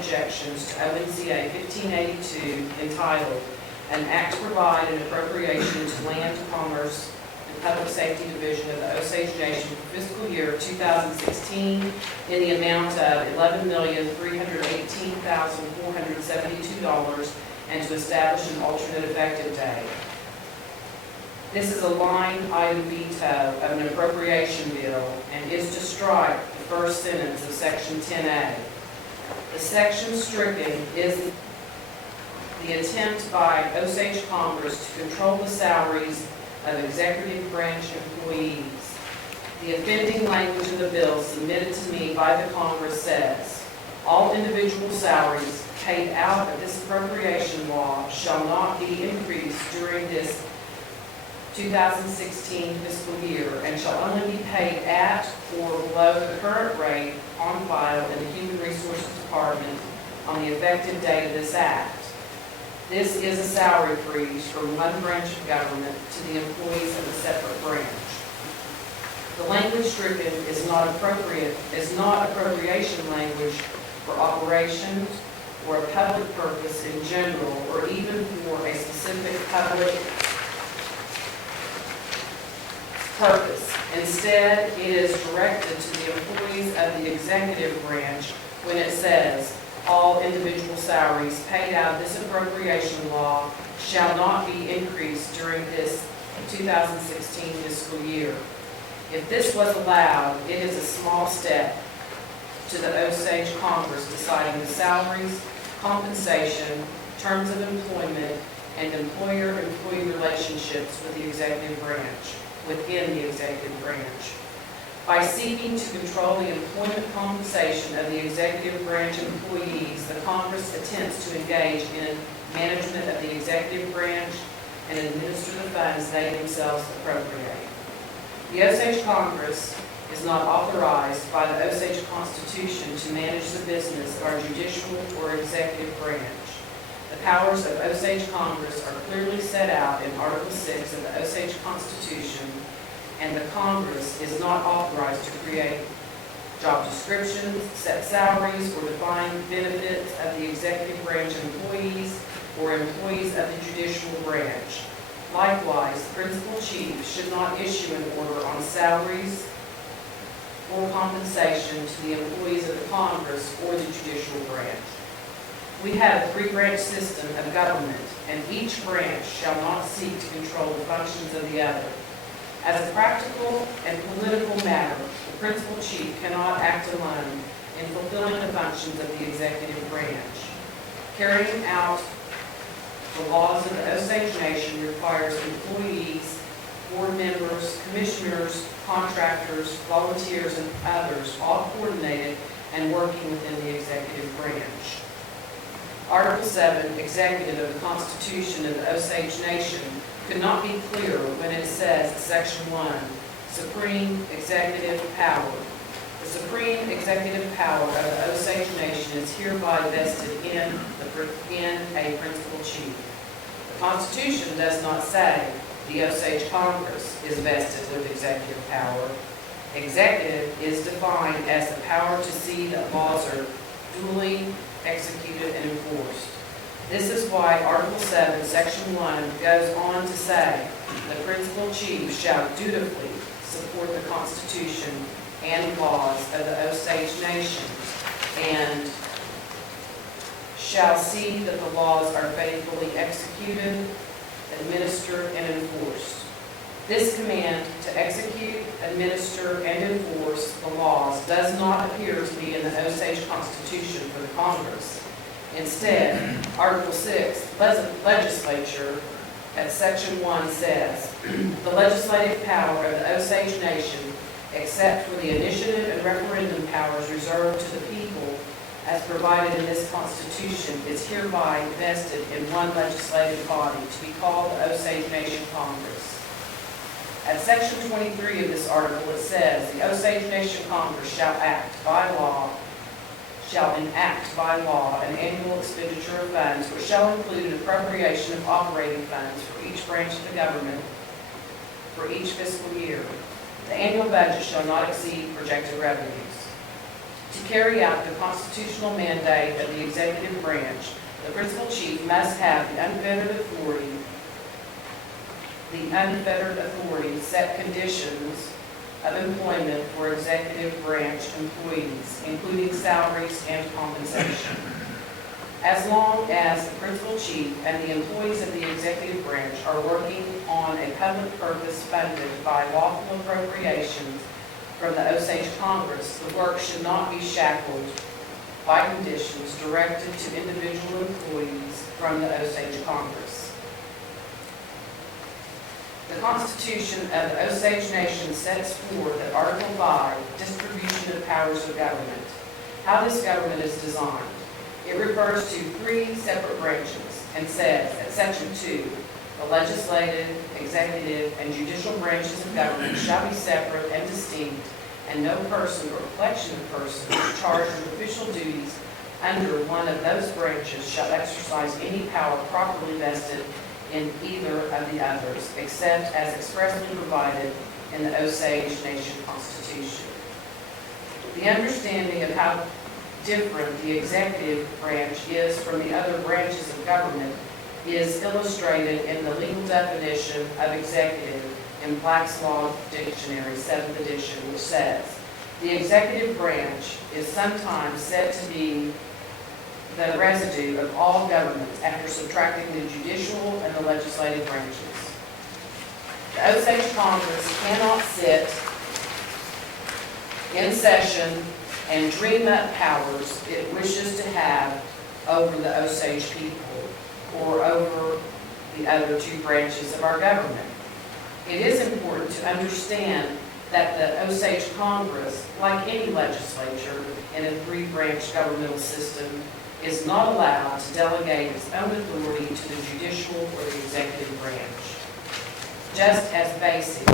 objections to ONCA 1582 entitled, "An Act to Provide an Appropriation to Land, Commerce, and Public Safety Division of the Osage Nation for fiscal year 2016 in the amount of $11,318,472 and to establish an alternate effective date." This is a line item veto of an appropriation bill and is to strike the first sentence of Section 10A. The section stricken is the attempt by Osage Congress to control the salaries of executive branch employees. The offending language of the bill submitted to me by the Congress says, "All individual salaries paid out of this appropriation law shall not be increased during this 2016 fiscal year and shall only be paid at or below the current rate on file in the Human Resources Department on the effective date of this act." This is a salary freeze from one branch of government to the employees of a separate branch. The language stricken is not appropriation language for operations or a public purpose in general, or even for a specific public purpose. Instead, it is directed to the employees of the executive branch when it says, "All individual salaries paid out of this appropriation law shall not be increased during this 2016 fiscal year." If this was allowed, it is a small step to the Osage Congress deciding the salaries, compensation, terms of employment, and employer-employee relationships with the executive branch, within the executive branch. By seeking to control the employment compensation of the executive branch employees, the Congress attempts to engage in management of the executive branch and administer the funds they themselves appropriate. The Osage Congress is not authorized by the Osage Constitution to manage the business of our judicial or executive branch. The powers of Osage Congress are clearly set out in Article 6 of the Osage Constitution, and the Congress is not authorized to create job descriptions, set salaries, or define benefits of the executive branch employees or employees of the judicial branch. Likewise, the principal chief should not issue an order on salaries or compensation to the employees of the Congress or the judicial branch. We have a three-branch system of government, and each branch shall not seek to control the functions of the other. As a practical and political matter, the principal chief cannot act alone in fulfilling the functions of the executive branch. Carrying out the laws of the Osage Nation requires employees, board members, commissioners, contractors, volunteers, and others, all coordinated and working within the executive branch. Article 7, Executive of the Constitution of the Osage Nation, could not be clearer when it says, Section 1, Supreme Executive Power. The supreme executive power of the Osage Nation is hereby vested in a principal chief. The Constitution does not say the Osage Congress is vested with executive power. Executive is defined as the power to see that laws are duly executed and enforced. This is why Article 7, Section 1 goes on to say, the principal chief shall dutifully support the Constitution and laws of the Osage Nation and shall see that the laws are faithfully executed, administered, and enforced. This command to execute, administer, and enforce the laws does not appear to be in the Osage Constitution for the Congress. Instead, Article 6, Legislature, at Section 1 says, the legislative power of the Osage Nation, except for the initiative and referendum powers reserved to the people as provided in this Constitution, is hereby vested in one legislative body to be called the Osage Nation Congress. At Section 23 of this article, it says, the Osage Nation Congress shall enact by law an annual expenditure of funds, which shall include an appropriation of operating funds for each branch of the government for each fiscal year. The annual budget shall not exceed projected revenues. To carry out the constitutional mandate of the executive branch, the principal chief must have the unfettered authority to set conditions of employment for executive branch employees, including salaries and compensation. As long as the principal chief and the employees of the executive branch are working on a public purpose funded by lawful appropriations from the Osage Congress, the work should not be shackled by conditions directed to individual employees from the Osage Congress. The Constitution of the Osage Nation sets forth at Article 5, distribution of powers of government, how this government is designed. It refers to 3 separate branches and says at Section 2, the legislative, executive, and judicial branches of government shall be separate and distinct, and no person or collection of persons charged with official duties under one of those branches shall exercise any power properly vested in either of the others, except as expressly provided in the Osage Nation Constitution. The understanding of how different the executive branch is from the other branches of government is illustrated in the legal definition of executive in Black's Law Dictionary, 7th edition, which says, the executive branch is sometimes said to be the residue of all governments after subtracting the judicial and the legislative branches. The Osage Congress cannot sit in session and dream up powers it wishes to have over the Osage people or over the other 2 branches of our government. It is important to understand that the Osage Congress, like any legislature in a 3-branch governmental system, is not allowed to delegate its own authority to the judicial or the executive branch. Just as basic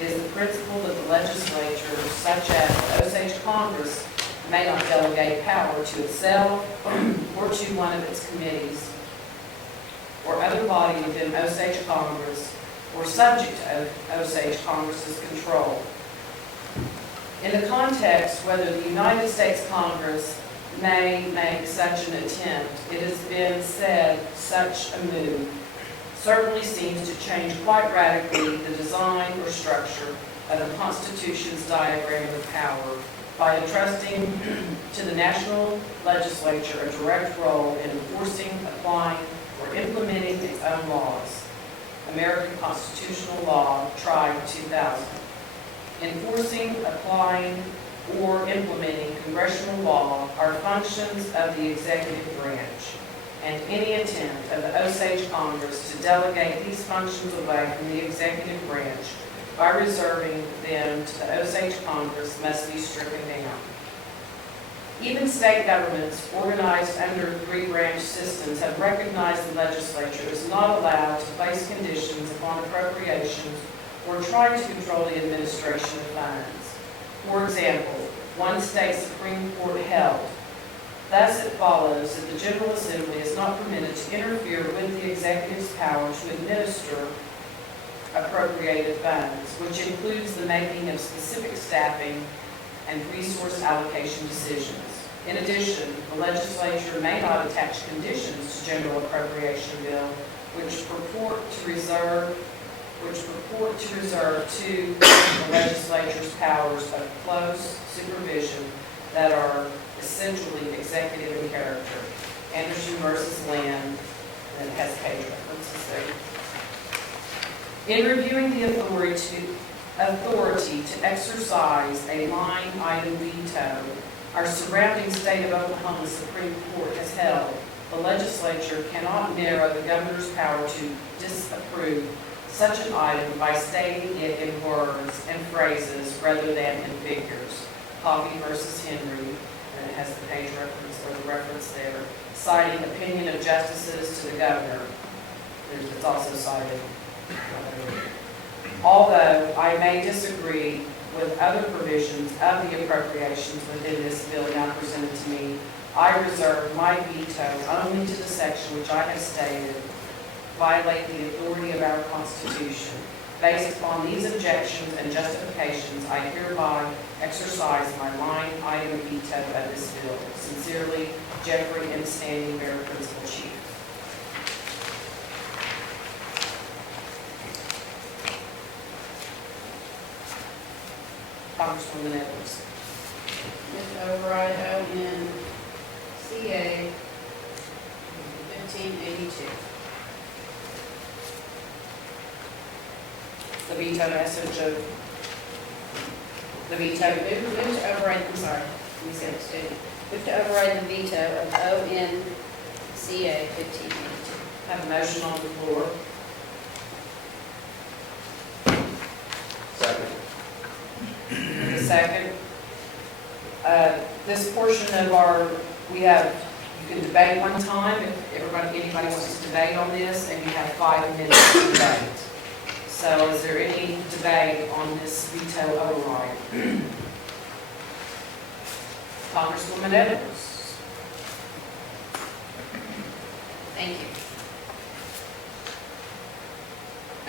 is the principle that the legislature, such as the Osage Congress, may not delegate power to itself or to one of its committees or other body within Osage Congress or subject to Osage Congress's control. In the context whether the United States Congress may make such an attempt, it has been said such a move certainly seems to change quite radically the design or structure of the Constitution's diagram of power by entrusting to the national legislature a direct role in enforcing, applying, or implementing its own laws. American Constitutional Law, Tribe 2000. Enforcing, applying, or implementing congressional law are functions of the executive branch, and any attempt of the Osage Congress to delegate these functions away from the executive branch by reserving them to the Osage Congress must be stricken down. Even state governments organized under 3-branch systems have recognized the legislature is not allowed to place conditions upon appropriations or try to control the administration of funds. For example, one state Supreme Court held, thus it follows that the General Assembly is not permitted to interfere with the executive's power to administer appropriated funds, which includes the making of specific staffing and resource allocation decisions. In addition, the legislature may not attach conditions to general appropriation bill which purport to reserve to the legislature's powers of close supervision that are essentially executive in character. Anderson versus Land, and it has page references there. In reviewing the authority to exercise a line item veto, our surrounding state of Oklahoma Supreme Court has held the legislature cannot narrow the governor's power to disapprove such an item by stating it in words and phrases rather than in figures. Coffey versus Henry, and it has the page reference or the reference there, citing opinion of justices to the governor. It's also cited. Although I may disagree with other provisions of the appropriations within this bill now presented to me, I reserve my veto only to the section which I have stated violate the authority of our Constitution. Based upon these objections and justifications, I hereby exercise my line item veto of this bill. Sincerely, Jeffrey M. Standing, Mayor Principal Chief. Congresswoman Edwards. Move to override ONCA 1582. The veto message of the veto. Move to override, I'm sorry, let me say it stated. Move to override the veto of ONCA 1582. Have a motion on the floor. Second. The second. This portion of our, you can debate one time if anybody wants to debate on this, and you have 5 minutes to debate. So is there any debate on this veto override? Congresswoman Edwards. Thank you.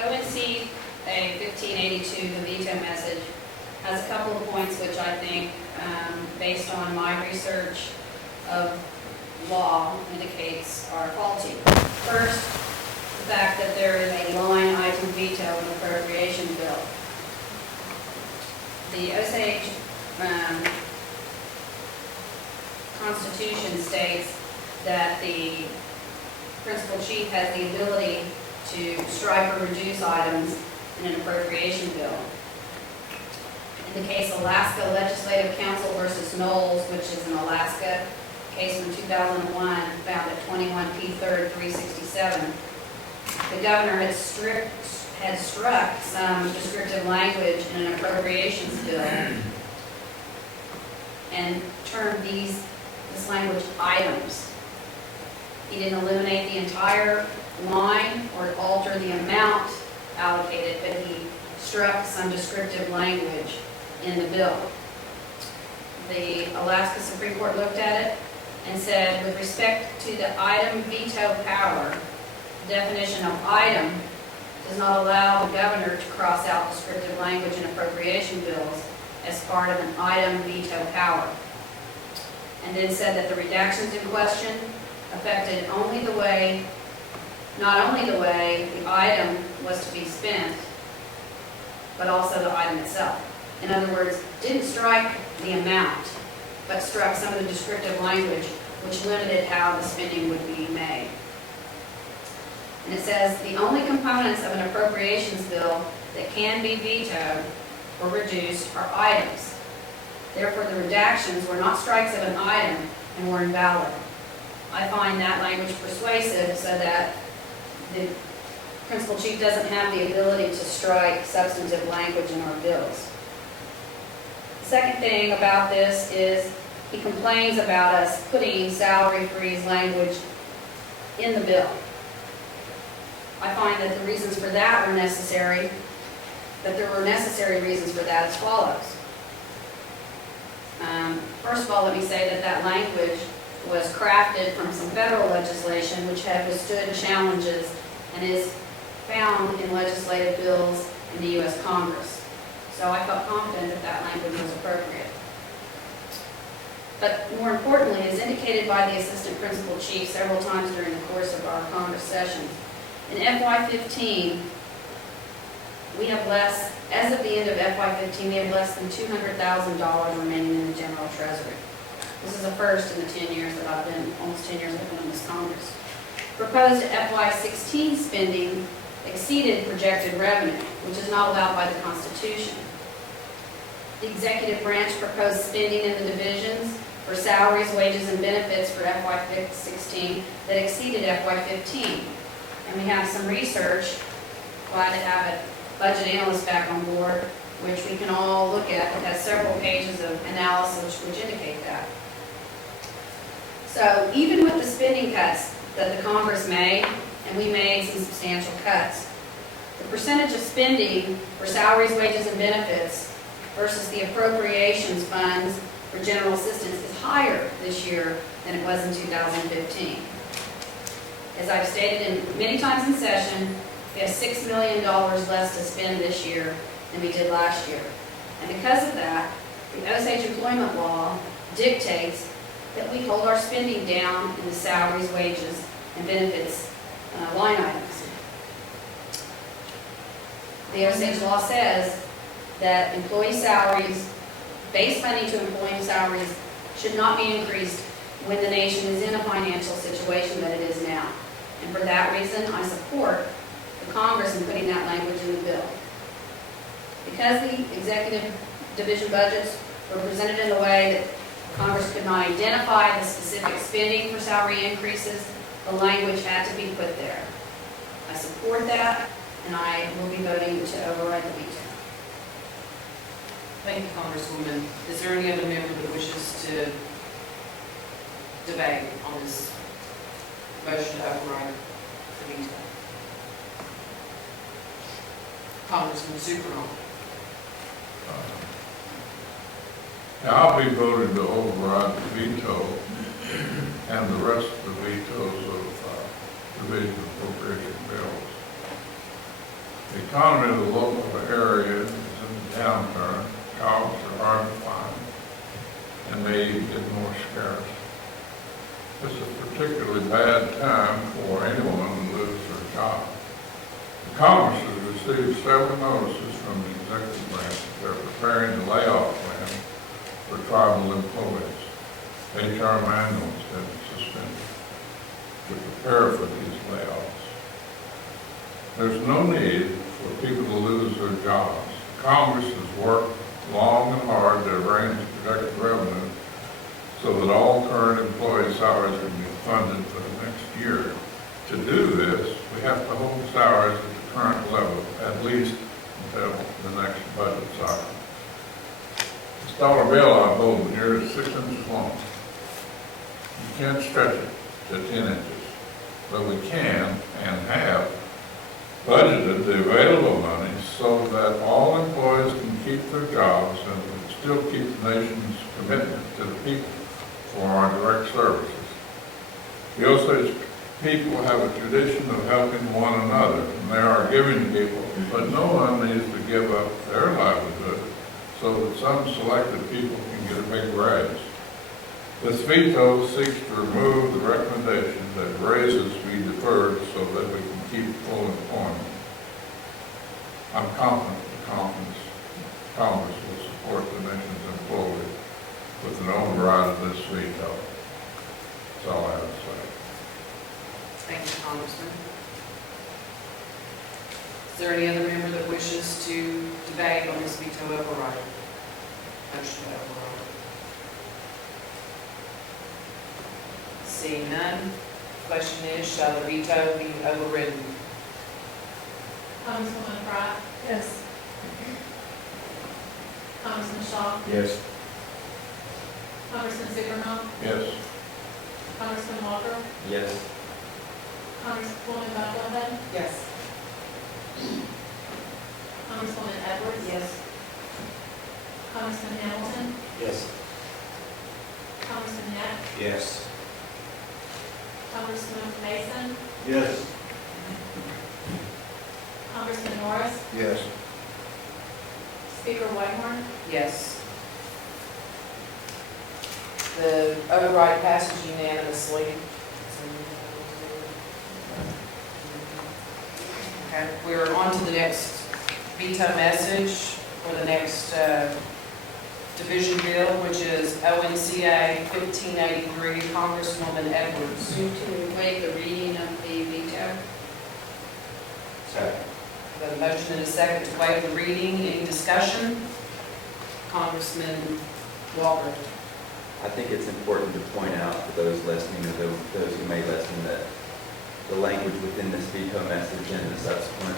ONCA 1582, the veto message, has a couple of points which I think, based on my research of law, indicates are faulty. First, the fact that there is a line item veto in the appropriation bill. The Osage Constitution states that the principal chief has the ability to strike or reduce items in an appropriation bill. In the case Alaska Legislative Council versus Knowles, which is an Alaska case from 2001, found at 21 P. 3rd 367, the governor had struck some descriptive language in an appropriations bill and termed this language items. He didn't eliminate the entire line or alter the amount allocated, but he struck some descriptive language in the bill. The Alaska Supreme Court looked at it and said, with respect to the item veto power, the definition of item does not allow the governor to cross out descriptive language in appropriation bills as part of an item veto power. And then said that the redactions in question affected not only the way the item was to be spent, but also the item itself. In other words, didn't strike the amount, but struck some of the descriptive language which limited how the spending would be made. And it says, the only components of an appropriations bill that can be vetoed or reduced are items. Therefore, the redactions were not strikes of an item and were invalid. I find that language persuasive so that the principal chief doesn't have the ability to strike substantive language in our bills. The second thing about this is he complains about us putting salary freeze language in the bill. I find that the reasons for that were necessary, that there were necessary reasons for that as follows. First of all, let me say that that language was crafted from some federal legislation which had withstood challenges and is found in legislative bills in the U.S. Congress. So I felt confident that that language was appropriate. But more importantly, as indicated by the Assistant Principal Chief several times during the course of our Congress sessions, in FY15, we have less, as of the end of FY15, we have less than $200,000 remaining in the general treasury. This is a first in the 10 years that I've been, almost 10 years I've been in this Congress. Proposed FY16 spending exceeded projected revenue, which is not allowed by the Constitution. The executive branch proposed spending in the divisions for salaries, wages, and benefits for FY16 that exceeded FY15. And we have some research, glad to have a budget analyst back on board, which we can all look at. It has several pages of analysis which indicate that. So even with the spending cuts that the Congress made, and we made some substantial cuts, the percentage of spending for salaries, wages, and benefits versus the appropriations funds for general assistance is higher this year than it was in 2015. As I've stated many times in session, We have $6 million less to spend this year than we did last year. And because of that, the Osage employment law dictates that we hold our spending down in the salaries, wages, and benefits line items. The Osage law says that employee salaries, base money to employee salaries, should not be increased when the nation is in a financial situation that it is now. And for that reason, I support the Congress in putting that language in the bill. Because the executive division budgets were presented in a way that Congress could not identify the specific spending for salary increases, the language had to be put there. I support that, and I will be voting to override the veto. Thank you, Congresswoman. Is there any other member that wishes to debate on this motion to override the veto? Congressman Zuckerman. Now, I'll be voting to override the veto and the rest of the vetoes of division appropriation bills. The economy of the local area is in a downturn. Jobs are hard to find and may even get more scarce. This is a particularly bad time for anyone to lose their job. The Congress has received several notices from the executive branch that they're preparing a layoff plan for tribal employees. HR manuals have been suspended to prepare for these layoffs. There's no need for people to lose their jobs. Congress has worked long and hard to arrange projected revenue so that all current employee salaries can be funded for the next year. To do this, we have to hold salaries at the current level, at least until the next budget cycle. This dollar bill I'm holding here is 6 inches long. You can't stretch it to 10 inches, but we can and have budgeted the available money so that all employees can keep their jobs and we still keep the nation's commitment to the people for our direct services. The Osage people have a tradition of helping one another, and they are giving people, but no one needs to give up their livelihood so that some selected people can get a big raise. This veto seeks to remove the recommendation that raises be deferred so that we can keep full employment. I'm confident the Congress will support the nation's employees with an override of this veto. That's all I have to say. Thank you, Congressman. Is there any other member that wishes to debate on this veto override? Motion to override. Seeing none, question is, shall the veto be overridden? Congresswoman Pratt? Yes. Congressman Shaw? Yes. Congressman Zuckerman? Yes. Congressman Walker? Yes. Congresswoman Bucklehead? Yes. Congresswoman Edwards? Yes. Congressman Hamilton? Yes. Congressman Net? Yes. Congressman Mason? Yes. Congressman Norris? Yes. Speaker Whitehorn? Yes. The override passes unanimously. Okay, we're on to the next veto message for the next division bill, which is ONCA 1583, Congresswoman Edwards. Move to waive the reading of the veto. Second. The motion and a second to waive the reading. Any discussion? Congressman Walker. I think it's important to point out to those listening, or those who may listen, that the language within this veto message and the subsequent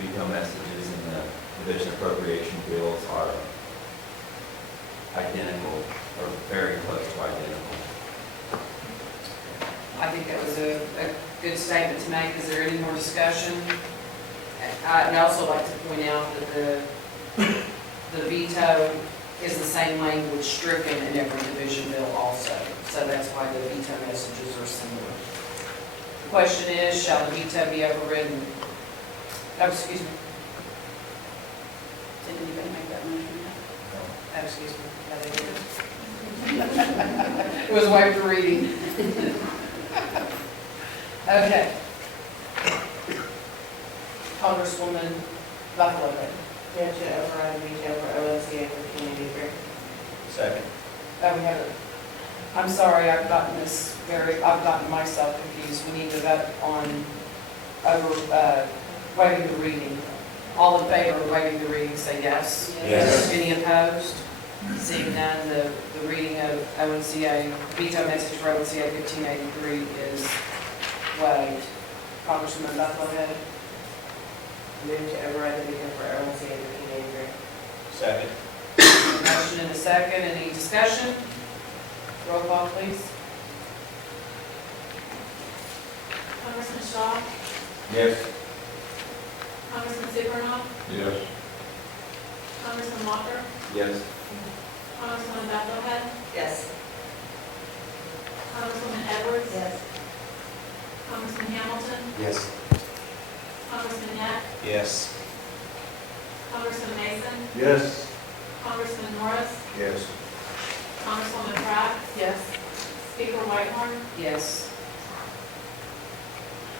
veto messages in the division appropriation bills are identical, or very close to identical. I think that was a good statement to make. Is there any more discussion? I'd also like to point out that the veto is the same language stricken in every division bill also. So that's why the veto messages are similar. The question is, shall the veto be overridden? Oh, excuse me. Did anybody make that motion? Oh, excuse me. Yeah, they did. It was waived to reading. Okay. Congresswoman Buffalo. Yeah, to override the veto for OLCA 1583. Second. Oh, we have it. I'm sorry, I've gotten myself confused. We need to vote on waiving the reading. All in favor of waiving the reading, say yes. Yes. Any opposed? Seeing none, the reading of ONCA, veto message for ONCA 1583 is waived. Congresswoman Buffalo. Move to override the veto for OLCA 1583. Second. Motion and a second. Any discussion? Roll call, please. Congressman Shaw, Yes. Congressman Zubernault, Yes. Congressman Walker, Yes. Congresswoman Bethlehead, Yes. Congresswoman Edwards, Yes. Congressman Hamilton, Yes. Congressman Net, Yes. Congressman Mason, Yes. Congressman Norris, Yes. Congresswoman Pratt, Yes. Speaker Whitehorn, Yes.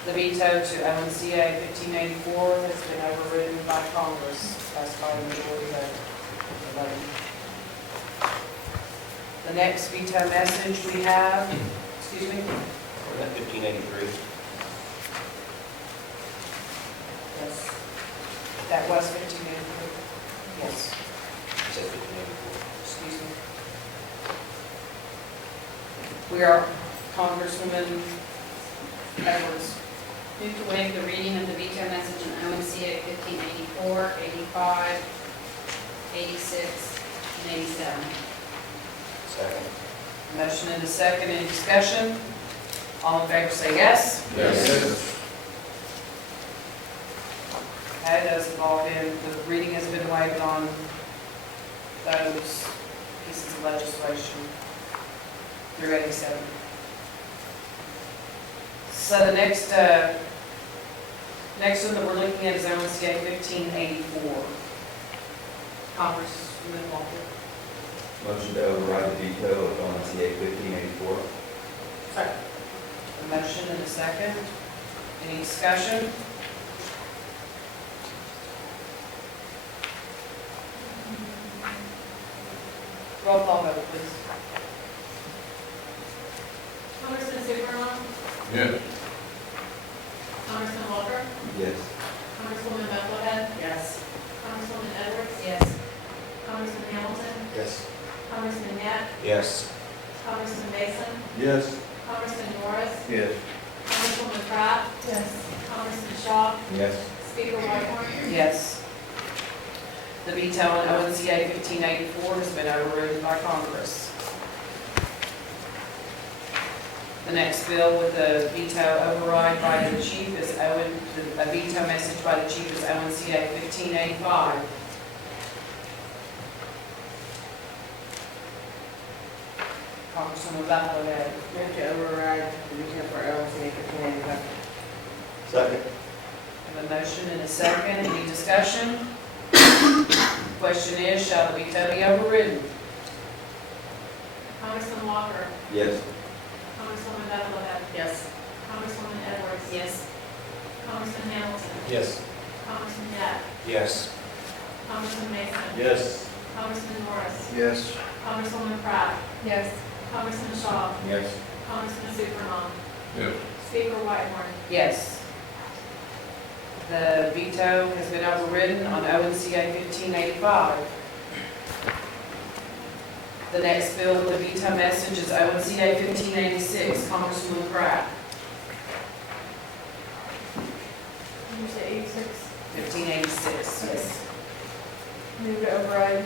The veto to ONCA 1584 has been overridden by Congress, passed by a majority vote. 11. The next veto message we have, excuse me, Wasn't that 1583? Yes. that was 1584. Yes, You said 1584. excuse me. We are Congresswoman Edwards. Move to waive the reading of the veto message in OMCA 1584, 85, 86, and 87. Second. Motion and a second, any discussion? All in favor say yes. Yes. Okay, those have all been, the reading has been waived on those pieces of legislation through 87. So the next one that we're looking at is ONCA 1584. Congressman Walker. Motion to override the veto of ONCA 1584. Second. A motion and a second. Any discussion? Roll call vote, please. Congressman Zubernault, Yes. Congressman Walker, Yes. Congresswoman Bethlehead, Yes. Congresswoman Edwards, Yes. Congressman Hamilton, Yes. Congressman Net, Yes. Congressman Mason, Yes. Congressman Norris, Yes. Congresswoman Pratt, Yes. Congressman Shaw, Yes. Speaker Whitehorn, Yes. The veto on ONCA 1584 has been overridden by Congress. The next bill with a veto override by the chief is a veto message by the chief is ONCA 1585. Congresswoman Bethlehead. Move to override the veto for OLCA 1585. Second. I have a motion and a second. Any discussion? Question is, shall the veto be overridden? Congressman Walker, Yes. Congresswoman Bethlehead, Yes. Congresswoman Edwards, Yes. Congressman Hamilton, Yes. Congressman Net, Yes. Congressman Mason, Yes. Congressman Norris, Yes. Congresswoman Pratt, Yes. Congressman Shaw, Yes. Congressman Zubernault, Yes. Speaker Whitehorn, Yes. The veto has been overridden on ONCA 1585. The next bill with a veto message is ONCA 1586. Congresswoman Pratt. You say 86? 1586. Yes. Move to override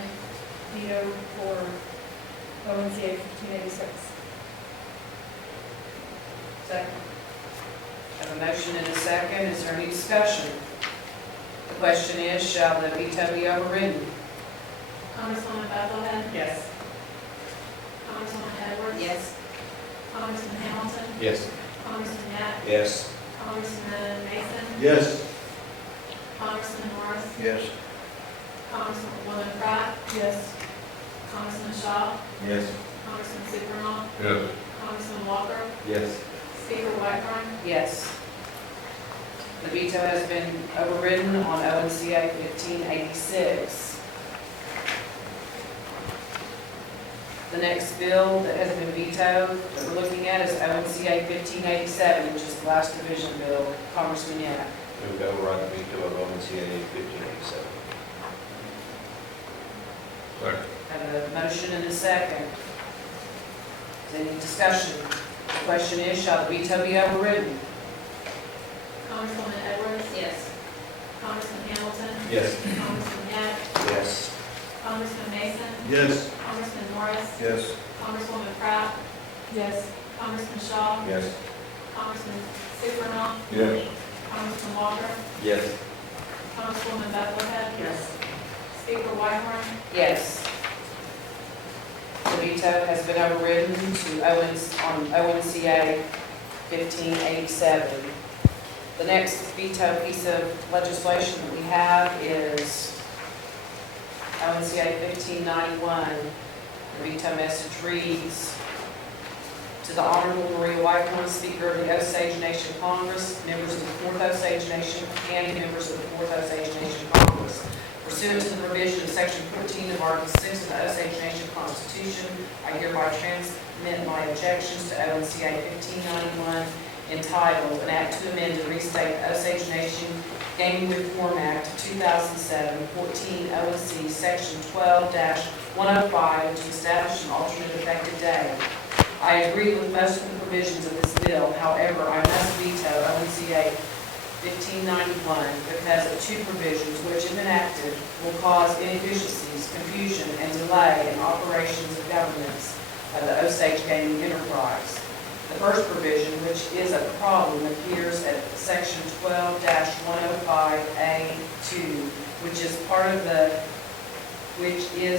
veto for ONCA 1586. Second. I have a motion and a second. Is there any discussion? The question is, shall the veto be overridden? Congresswoman Bethlehead, Yes. Congresswoman Edwards, Yes. Congressman Hamilton, Yes. Congressman Net, Yes. Congressman Mason, Yes. Congressman Norris, Yes. Congresswoman Pratt, Yes. Congressman Shaw, Yes. Congressman Zupernault, Yes. Congressman Walker, Yes. Speaker Whitehorn, Yes. The veto has been overridden on ONCA 1586. The next bill that has been vetoed that we're looking at is ONCA 1587, which is the last division bill. Congressman Yap. Move to override the veto of ONCA 1587. Second. Have a motion and a second. Is there any discussion? The question is, shall the veto be overridden? Congresswoman Edwards, Yes. Congressman Hamilton, Yes. Congressman Yap, Yes. Congressman Mason, Yes. Congressman Norris, Yes. Congresswoman Pratt, Yes. Congressman Shaw, Yes. Congressman Zupernault, Yes. Congressman Walker, Yes. Congresswoman Bethlehem, Yes. Speaker Whitehorn, Yes. The veto has been overridden to on ONCA 1587. The next veto piece of legislation that we have is ONCA 1591. The veto message reads, to the Honorable Maria Whitehorn, Speaker of the Osage Nation Congress, members of the 4th Osage Nation, and members of the 4th Osage Nation Congress. Pursuant to the provision of Section 14 of Article 6 of the Osage Nation Constitution, I hereby transmit my objections to ONCA 1591 entitled, An Act to Amend and Restate the Osage Nation Gaming Reform Act of 2007, 14 ONC Section 12-105 to establish an alternate effective day. I agree with most of the provisions of this bill. However, I must veto ONCA 1591 because of two provisions which, if enacted, will cause inefficiencies, confusion, and delay in operations of governance of the Osage gaming enterprise. The first provision, which is a problem, appears at Section 12-105A2, which is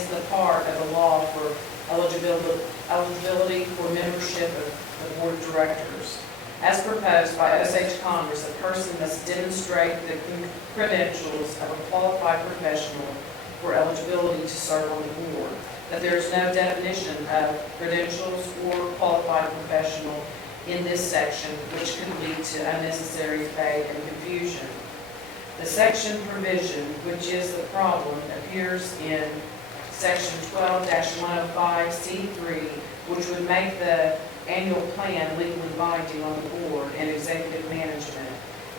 the part of the law for eligibility for membership of the Board of Directors. As proposed by Osage Congress, a person must demonstrate the credentials of a qualified professional for eligibility to serve on the board. But there is no definition of credentials or qualified professional in this section, which could lead to unnecessary debate and confusion. The section provision, which is the problem, appears in Section 12-105C3, which would make the annual plan legally binding on the board and executive management.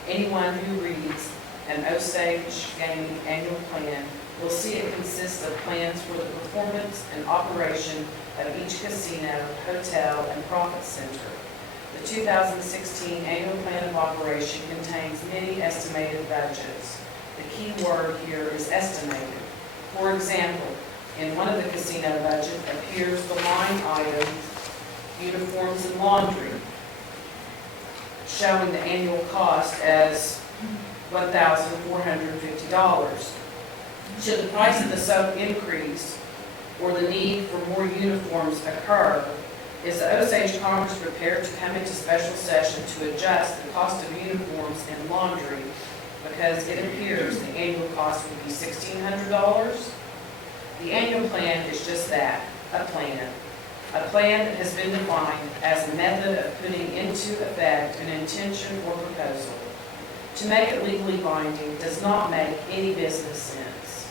Anyone who reads an Osage Gaming annual plan will see it consists of plans for the performance and operation of each casino, hotel, and profit center. The 2016 annual plan of operation contains many estimated budgets. The key word here is estimated. For example, in one of the casino budget appears the line item, uniforms and laundry, showing the annual cost as $1,450. Should the price of the soap increase or the need for more uniforms occur, is the Osage Congress prepared to come into special session to adjust the cost of uniforms and laundry, because it appears the annual cost would be $1,600? The annual plan is just that, a plan. A plan that has been defined as a method of putting into effect an intention or proposal. To make it legally binding does not make any business sense.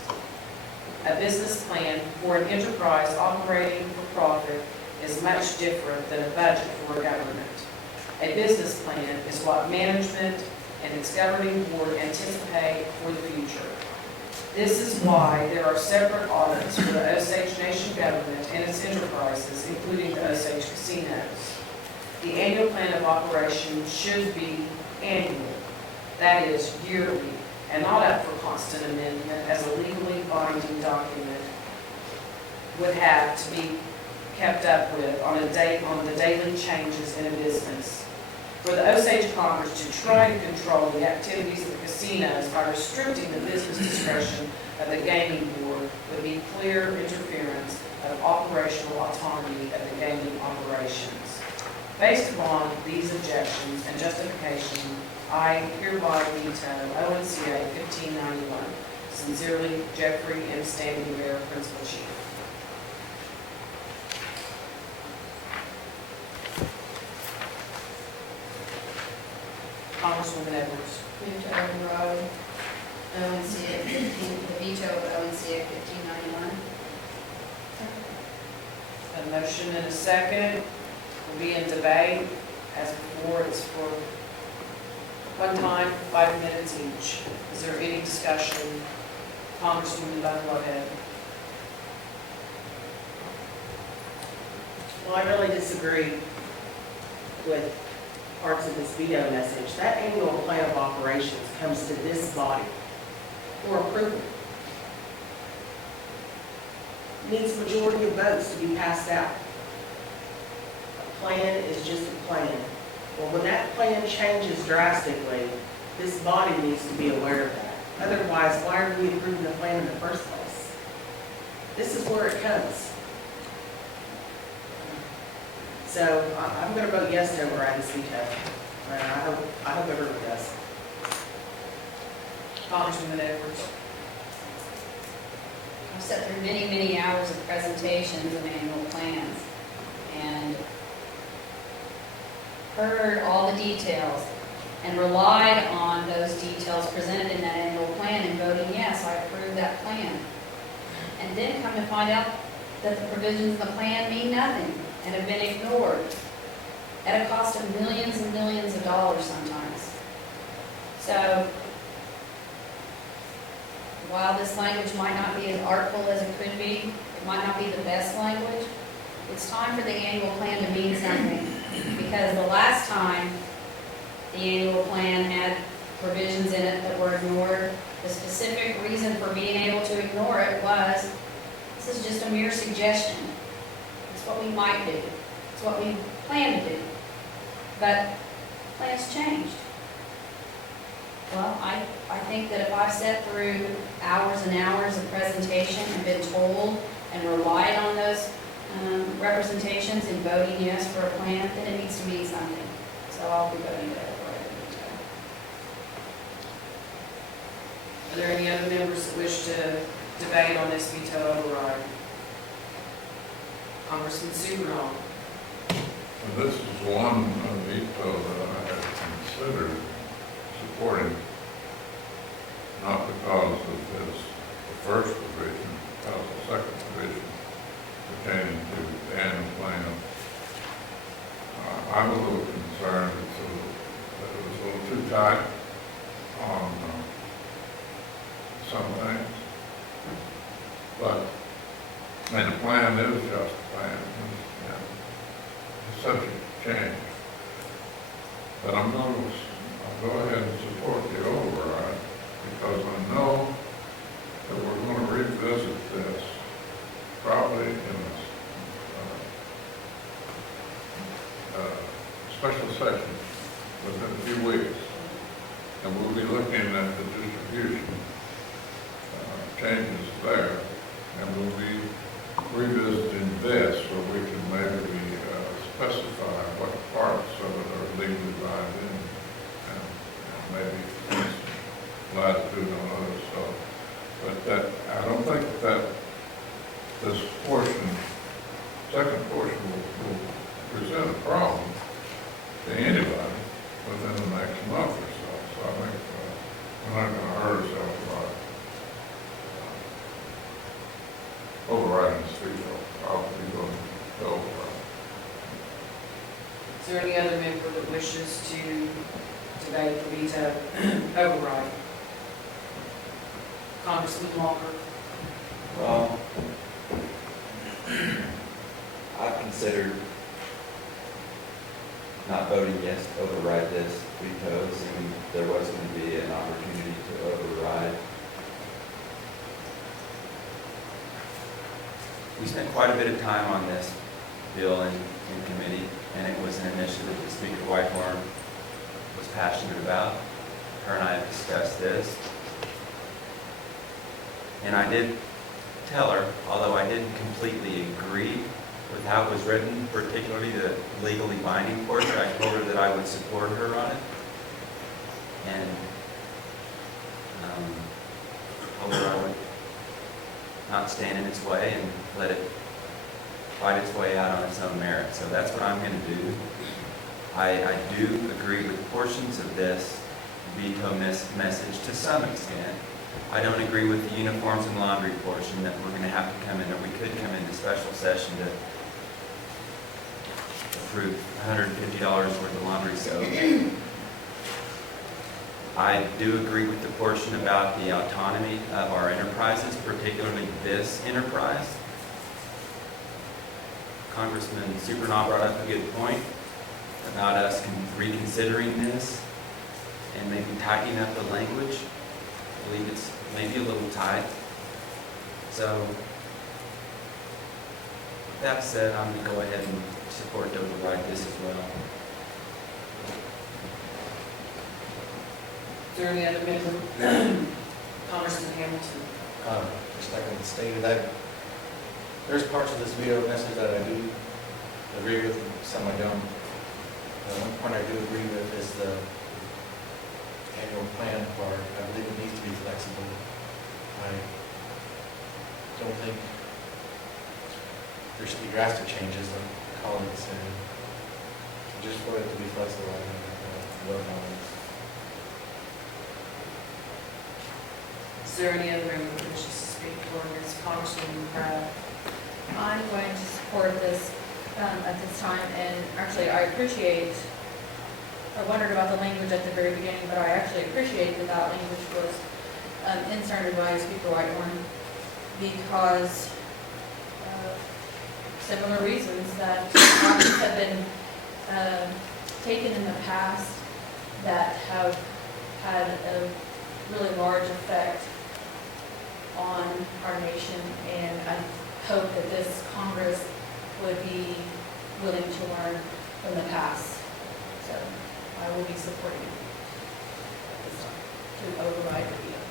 A business plan for an enterprise operating for profit is much different than a budget for a government. A business plan is what management and its governing board anticipate for the future. This is why there are separate audits for the Osage Nation government and its enterprises, including the Osage casinos. The annual plan of operation should be annual, that is, yearly, and not up for constant amendment as a legally binding document would have to be kept up with on the daily changes in a business. For the Osage Congress to try to control the activities of the casinos by restricting the business discretion of the gaming board would be clear interference of operational autonomy of the gaming operations. Based upon these objections and justification, I hereby veto ONCA 1591. Sincerely, Jeffrey M. Standing Bear, Principal Chief. Congresswoman Edwards. Move to override ONCA 15, the veto of ONCA 1591. A motion and a second will be in debate. As before, it's for one time, 5 minutes each. Is there any discussion? Congresswoman Bucklehead. Well, I really disagree with parts of this veto message. That annual plan of operations comes to this body for approval. Needs majority of votes to be passed out. A plan is just a plan. Well, when that plan changes drastically, this body needs to be aware of that. Otherwise, why are we approving the plan in the first place? This is where it comes. So I'm going to vote yes to override this veto. And I hope everyone does. Congresswoman Edwards. I've sat through many, many hours of presentations of annual plans and heard all the details and relied on those details presented in that annual plan and voting yes, I approve that plan. And then come to find out that the provisions of the plan mean nothing and have been ignored at a cost of millions and millions of dollars sometimes. So while this language might not be as artful as it could be, it might not be the best language, it's time for the annual plan to mean something. Because the last time the annual plan had provisions in it that were ignored, the specific reason for being able to ignore it was, this is just a mere suggestion. It's what we might do. It's what we plan to do. But plans changed. Well, I think that if I've sat through hours and hours of presentation and been told and relied on those representations and voting yes for a plan, then it needs to mean something. So I'll be voting to override the veto. Are there any other members that wish to debate on this veto override? Congressman Tzi-Zho. And this is one veto that I had considered supporting, not because of this, the first provision, because the second provision pertaining to the annual plan. I'm a little concerned that it was a little too tight on some things. But, and the plan is just a plan, and it's subject to change. But I'll go ahead and support the override, because I know that we're going to revisit this probably in a special session within a few weeks. And we'll be looking at the distribution changes there, and we'll be revisiting this where we can maybe specify what parts of it are legally divided in, and maybe some latitude on others. So, but that, I don't think that this portion, second portion, will present a problem to anybody within the next month or so. So I think we're not going to hurt ourselves by overriding the street law. I'll be going to override. Is there any other member that wishes to debate the veto override? Congressman Walker. Well, I've considered not voting yes to override this because there was going to be an opportunity to override. We spent quite a bit of time on this bill in committee, and it was an initiative that Speaker Whitehorn was passionate about. Her and I have discussed this. And I did tell her, although I didn't completely agree with how it was written, particularly the legally binding portion. I told her that I would support her on it. And told her I would not stand in its way and let it fight its way out on its own merit. So that's what I'm going to do. I do agree with portions of this veto message to some extent. I don't agree with the uniforms and laundry portion, that we're going to have to come in, or we could come into special session to approve $150 worth of laundry soap. I do agree with the portion about the autonomy of our enterprises, particularly this enterprise. Congressman Supernaw brought up a good point about us reconsidering this and maybe tightening up the language. I believe it's maybe a little tight. So, with that said, I'm going to go ahead and support to override this as well. Is there any other member? Congressman Hamilton. Just like I stated, there's parts of this veto message that I do agree with, and some I don't. One part I do agree with is the annual plan part. I believe it needs to be flexible. I don't think there should be drastic changes, like Colin said. Just for it to be flexible, I think, vote on it. Is there any other member who wishes to speak for this? Congressman Pratt? I'm going to support this at this time, and actually I wondered about the language at the very beginning, but I actually appreciate that that language was inserted by Speaker Whitehorn because similar reasons that actions have been taken in the past that have had a really large effect on our nation, and I hope that this Congress would be willing to learn from the past. So I will be supporting it this time to override the veto.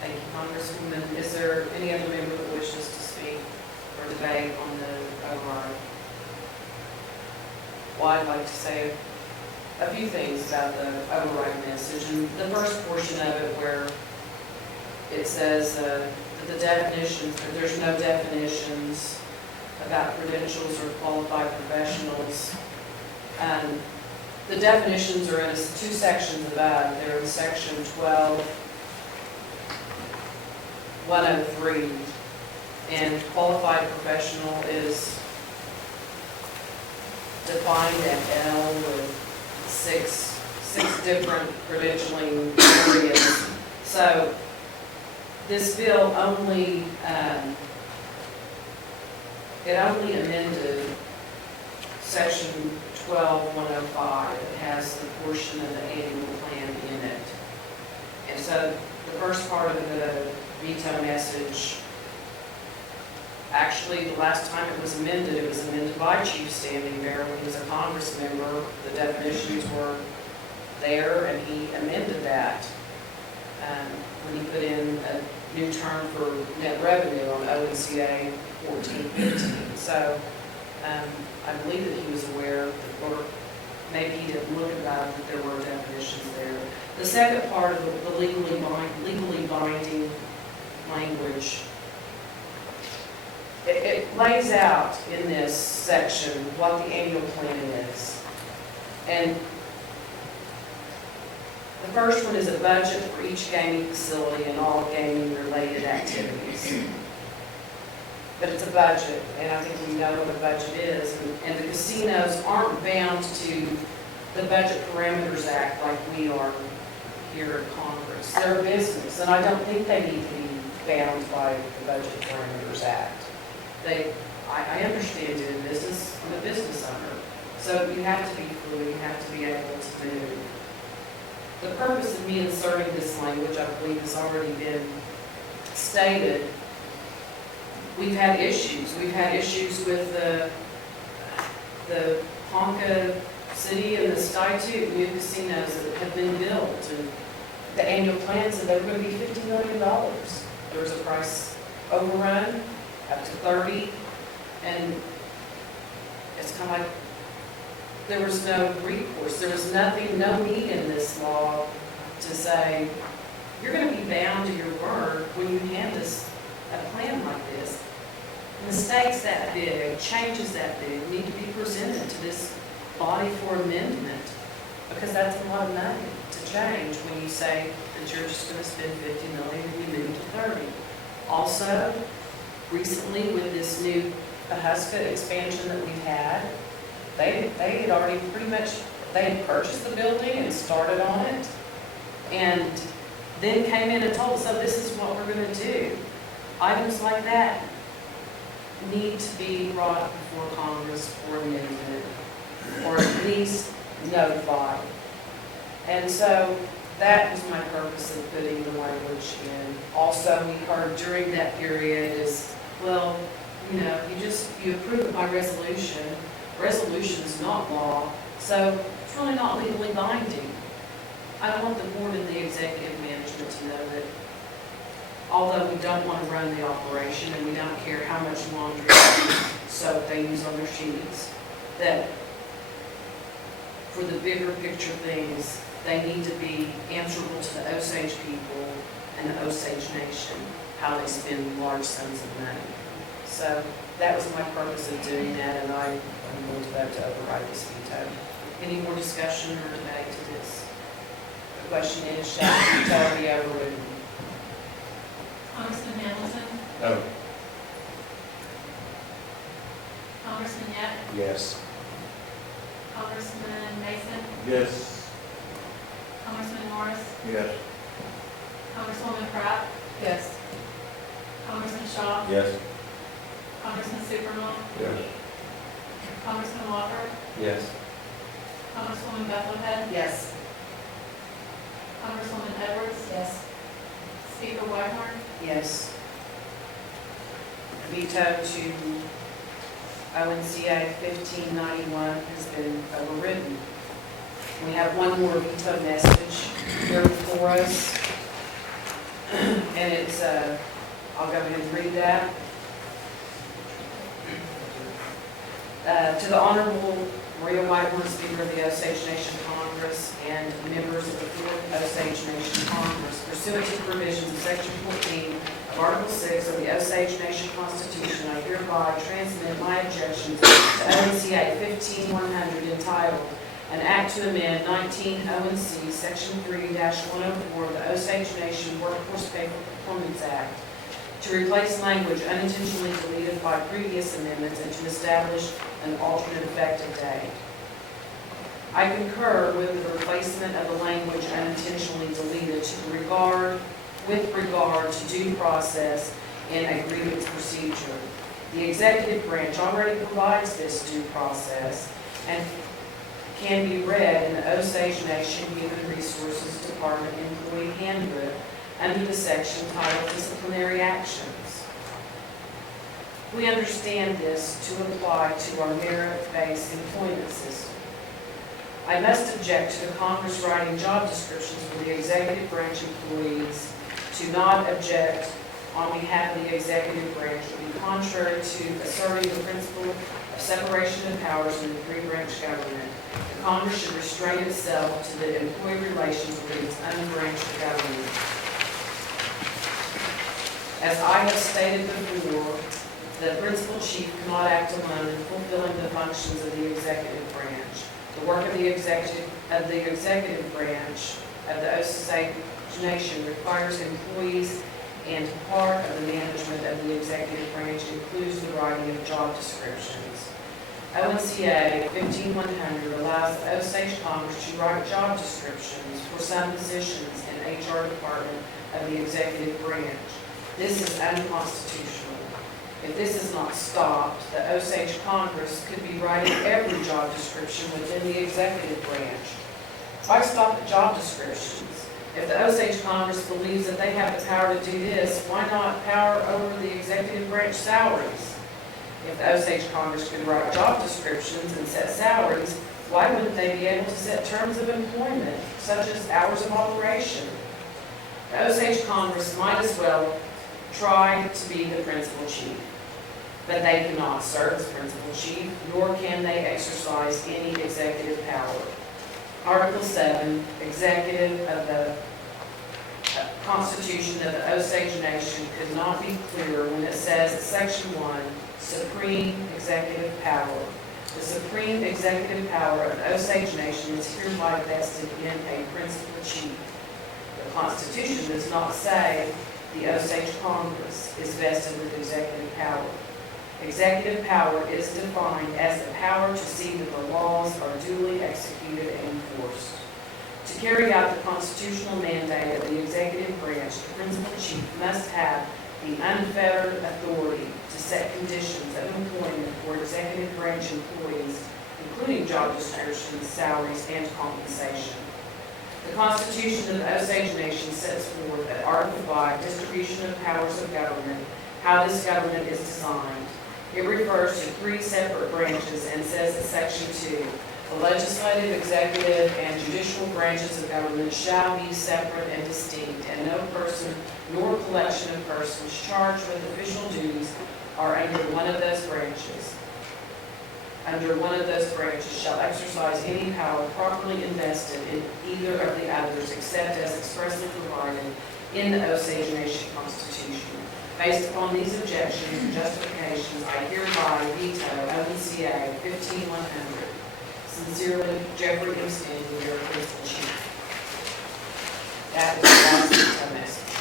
Thank you, Congresswoman. Is there any other member that wishes to speak or debate on the override? Well, I'd like to say a few things about the override message. And the first portion of it where it says that the definitions, that there's no definitions about credentials or qualified professionals. The definitions are in two sections above. They're in section 12-103, and qualified professional is defined at L with six different credentialing areas. So this bill only amended section 12-105. It has the portion of the annual plan in it. And so the first part of the veto message, actually the last time it was amended by Chief Standing Bear when he was a Congress member. The definitions were there and he amended that when he put in a new term for net revenue on ONCA 1415. So I believe that he was aware, or maybe he didn't look about that there were definitions there. The second part of the legally binding language, it lays out in this section what the annual plan is. And the first one is a budget for each gaming facility and all gaming-related activities. But it's a budget, and I think we know what a budget is. And the casinos aren't bound to the Budget Parameters Act like we are here in Congress. They're a business, and I don't think they need to be bound by the Budget Parameters Act. I understand doing business. I'm a business owner. So you have to be fluid, you have to be able to move. The purpose of me inserting this language, I believe, has already been stated. We've had issues. We've had issues with the Ponca City and the Stytute new casinos that have been built. And the annual plan said they were going to be $50 million. There was a price overrun up to 30, and it's kind of like, there was no recourse, there was nothing, no need in this law to say, you're gonna be bound to your word when you hand us a plan like this. Mistakes that big, changes that big, need to be presented to this body for amendment, because that's a lot of money to change when you say that you're just gonna spend 50 million and you move to 30. Also, recently with this new Huska expansion that we've had, they had already pretty much, they had purchased the building and started on it, and then came in and told us, so this is what we're gonna do. Items like that need to be brought before Congress for amendment, or at least notified. And so that was my purpose of putting the language in. Also, we heard during that period is, well, you know, you approve it by resolution. Resolution's not law, so it's really not legally binding. I don't want the board and the executive management to know that although we don't want to run the operation and we don't care how much laundry soap they use on their sheets, that for the bigger picture things, they need to be answerable to the Osage people and the Osage Nation, how they spend large sums of money. So that was my purpose of doing that, and I'm going to vote to override this veto. Any more discussion or debate to this? The question is, shall the veto be overridden? Congressman Hamilton, No. Congressman Yap, Yes. Congressman Mason, Yes. Congressman Morris, Yes. Congresswoman Pratt, Yes. Congressman Shaw, Yes. Congressman Supernaw, Yes. Congressman Walker, Yes. Congresswoman Bethlehead, Yes. Congresswoman Edwards, Yes. Speaker Whitehorn, Yes. Veto to ONCA 1591 has been overridden. We have one more veto message here before us. And it's, I'll go ahead and read that. To the Honorable Maria Whitehorn, Speaker of the Osage Nation Congress, and members of the 4th Osage Nation Congress, pursuant to provisions of Section 14 of Article 6 of the Osage Nation Constitution, I hereby transmit my objections to ONCA 15100 entitled, An Act to Amend 19 ONC Section 3-104 of the Osage Nation Workforce Pay for Performance Act, to replace language unintentionally deleted by previous amendments and to establish an alternate effective date. I concur with the replacement of the language unintentionally deleted with regard to due process in a grievance procedure. The executive branch already provides this due process and can be read in the Osage Nation Human Resources Department Employee Handbook under the section titled Disciplinary Actions. We understand this to apply to our merit-based employment system. I must object to the Congress writing job descriptions for the executive branch employees. To not object on behalf of the executive branch would be contrary to asserting the principle of separation of powers in the three-branch government. The Congress should restrain itself to the employee relations within its own branch of government. As I have stated before, the principal chief cannot act alone in fulfilling the functions of the executive branch. The work of the executive branch of the Osage Nation requires employees, and part of the management of the executive branch includes the writing of job descriptions. ONCA 15100 allows the Osage Congress to write job descriptions for some positions in HR department of the executive branch. This is unconstitutional. If this is not stopped, the Osage Congress could be writing every job description within the executive branch. Why stop at job descriptions? If the Osage Congress believes that they have the power to do this, why not power over the executive branch salaries? If the Osage Congress could write job descriptions and set salaries, why wouldn't they be able to set terms of employment, such as hours of operation? The Osage Congress might as well try to be the principal chief. but they cannot serve as principal chief, nor can they exercise any executive power. Article 7, executive of the Constitution of the Osage Nation could not be clearer when it says in Section 1, supreme executive power. The supreme executive power of the Osage Nation is hereby vested in a principal chief. The Constitution does not say the Osage Congress is vested with executive power. Executive power is defined as the power to see that the laws are duly executed and enforced. To carry out the constitutional mandate of the executive branch, the principal chief must have the unfettered authority to set conditions of employment for executive branch employees, including job descriptions, salaries, and compensation. The Constitution of the Osage Nation sets forth at Article 5, distribution of powers of government, how this government is designed. It refers to 3 separate branches and says in Section 2, the legislative, executive, and judicial branches of government shall be separate and distinct, and no person nor collection of persons charged with official duties are under one of those branches. Under one of those branches shall exercise any power properly invested in either of the others except as expressly provided in the Osage Nation Constitution. Based upon these objections and justifications, I hereby veto ONCA 15100. Sincerely, Jeffrey M. Stanley, your principal chief. That is the last veto message.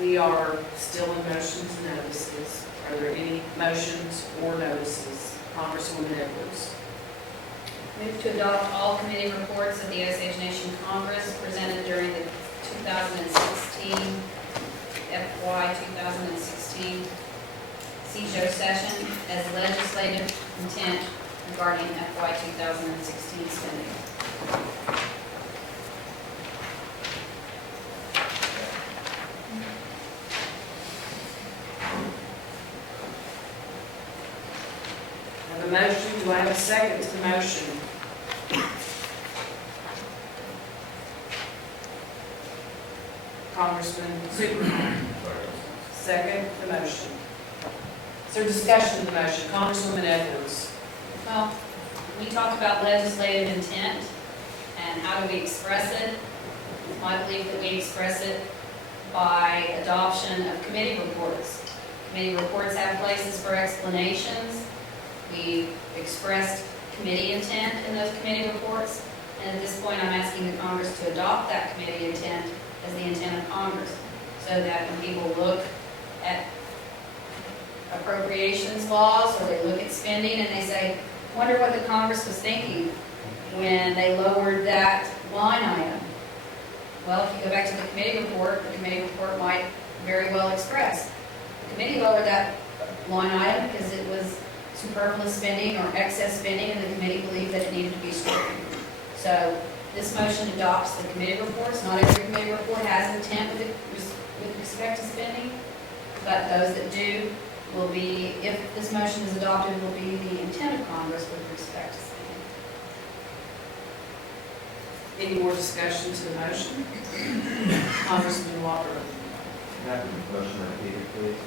We are still in motions and notices. Are there any motions or notices? Congresswoman Edwards. Move to adopt all committee reports of the Osage Nation Congress presented during the 2016, FY 2016 Tzi-Zho session as legislative intent regarding FY 2016 spending. I have a motion. Do I have a second to the motion? Congressman Superman. Second the motion. Is there discussion of the motion? Congresswoman Edwards. Well, we talked about legislative intent and how do we express it. It's my belief that we express it by adoption of committee reports. Committee reports have places for explanations. We expressed committee intent in those committee reports, and at this point I'm asking the Congress to adopt that committee intent as the intent of Congress, so that when people look at appropriations laws or they look at spending and they say, wonder what the Congress was thinking when they lowered that line item. Well, if you go back to the committee report, the committee report might very well express. The committee lowered that line item because it was superfluous spending or excess spending, and the committee believed that it needed to be stricken. So this motion adopts the committee reports. Not every committee report has intent with respect to spending, but those that do will be, if this motion is adopted, will be the intent of Congress with respect to spending. Any more discussion to the motion? Congressman Walker. Can I have the motion repeated, please?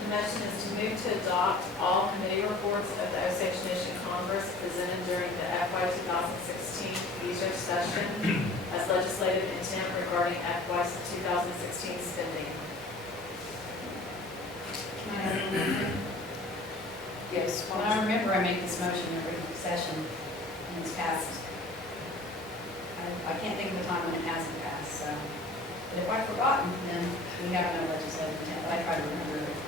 The motion is to move to adopt all committee reports of the Osage Nation Congress presented during the FY 2016 Tzi-Zho session as legislative intent regarding FY 2016 spending. Can I have a motion? Yes. Well, I remember I make this motion every session, and it's passed. I can't think of a time when it hasn't passed, so. But if I've forgotten, then we have no legislative intent, but I try to remember every time.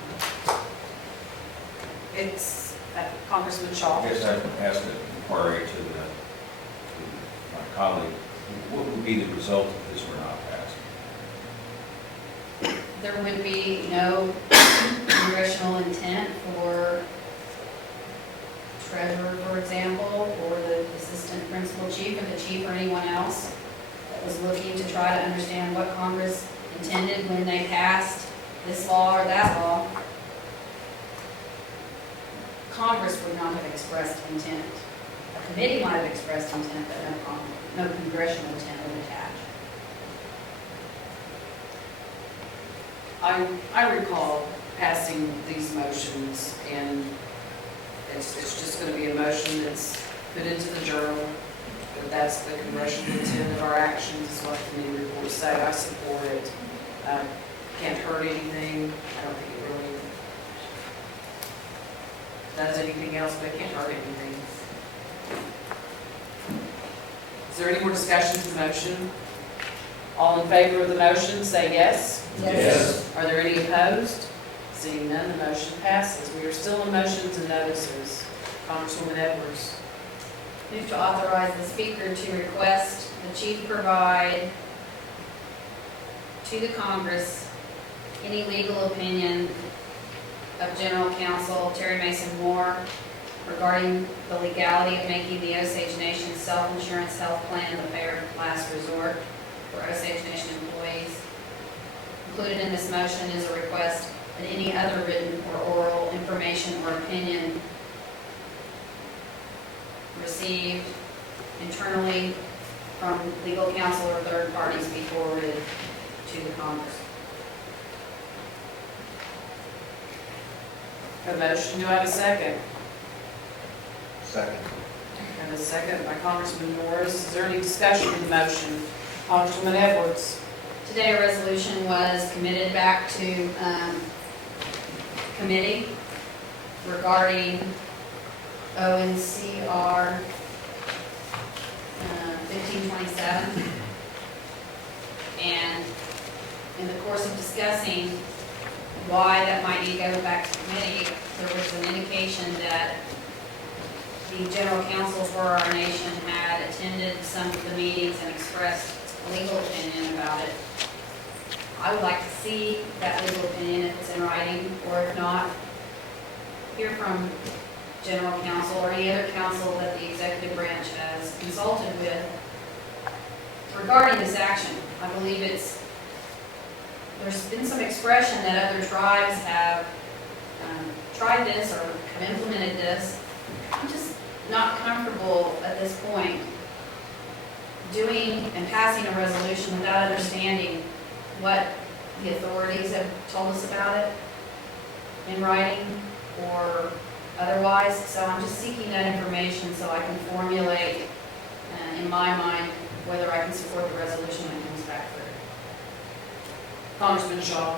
It's Congressman Shaw. I guess I'd ask the inquiry to my colleague, what would be the result if this were not passed? There would be no congressional intent for treasurer, for example, or the assistant principal chief, or the chief, or anyone else that was looking to try to understand what Congress intended when they passed this law or that law. Congress would not have expressed intent. A committee might have expressed intent, but no congressional intent would attach. I recall passing these motions, and it's just gonna be a motion that's put into the journal, but that's the congressional intent of our actions, is what the committee reports say. I support it. Can't hurt anything. I don't think it really does anything else, but it can't hurt anything. Is there any more discussion to the motion? All in favor of the motion, say yes. Yes. Are there any opposed? Seeing none, the motion passes. We are still in motions and notices. Congresswoman Edwards. Move to authorize the speaker to request the chief provide to the Congress any legal opinion of General Counsel Terry Mason Moore regarding the legality of making the Osage Nation self-insurance health plan the payer of last resort for Osage Nation employees. Included in this motion is a request that any other written or oral information or opinion received internally from legal counsel or third parties be forwarded to the Congress. A motion, do I have a second? Second. I have a second by Congressman Norris. Is there any discussion of the motion? Congresswoman Edwards. Today, a resolution was committed back to committee regarding ONCR 1527. And in the course of discussing why that might need to go back to committee, there was an indication that the general counsel for our nation had attended some of the meetings and expressed a legal opinion about it. I would like to see that legal opinion if it's in writing, or if not, hear from general counsel or any other counsel that the executive branch has consulted with regarding this action. I believe there's been some expression that other tribes have tried this or have implemented this. I'm just not comfortable at this point doing and passing a resolution without understanding what the authorities have told us about it in writing or otherwise. So I'm just seeking that information so I can formulate in my mind whether I can support the resolution when it comes back through. Congressman Shaw.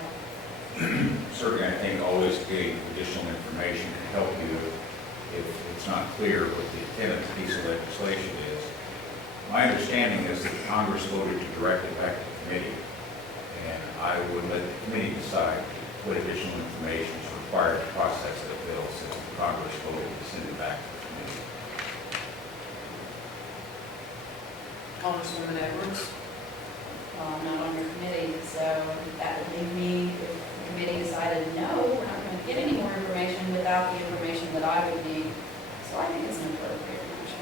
Certainly, I think always getting additional information can help you if it's not clear what the intent of the piece of legislation is. My understanding is that Congress voted to direct it back to committee, and I would let the committee decide what additional information is required to process that bill since Congress voted to send it back to the committee. Congresswoman Edwards. Well, I'm not on your committee, so that would leave me, if the committee decided, no, we're not going to get any more information without the information that I would need. So I think it's an appropriate motion.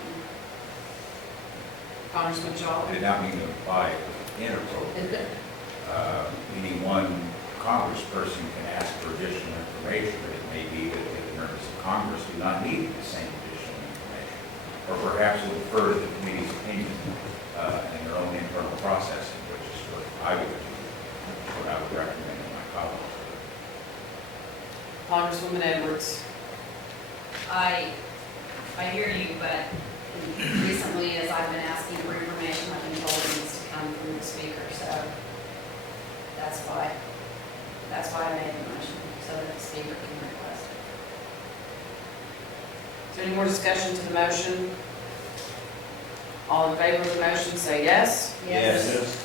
Congressman Shaw. I did not mean to imply it was inappropriate. Meaning one congressperson can ask for additional information, but it may be that the members of Congress do not need the same additional information, or perhaps will defer to the committee's opinion in their own internal processing, which is what I would do, what I would recommend to my colleagues. Congresswoman Edwards. I hear you, but recently, as I've been asking for information, I've been told it needs to come from the speaker, so that's why I made the motion, so that the speaker can request it. Is there any more discussion to the motion? All in favor of the motion, say yes. Yes.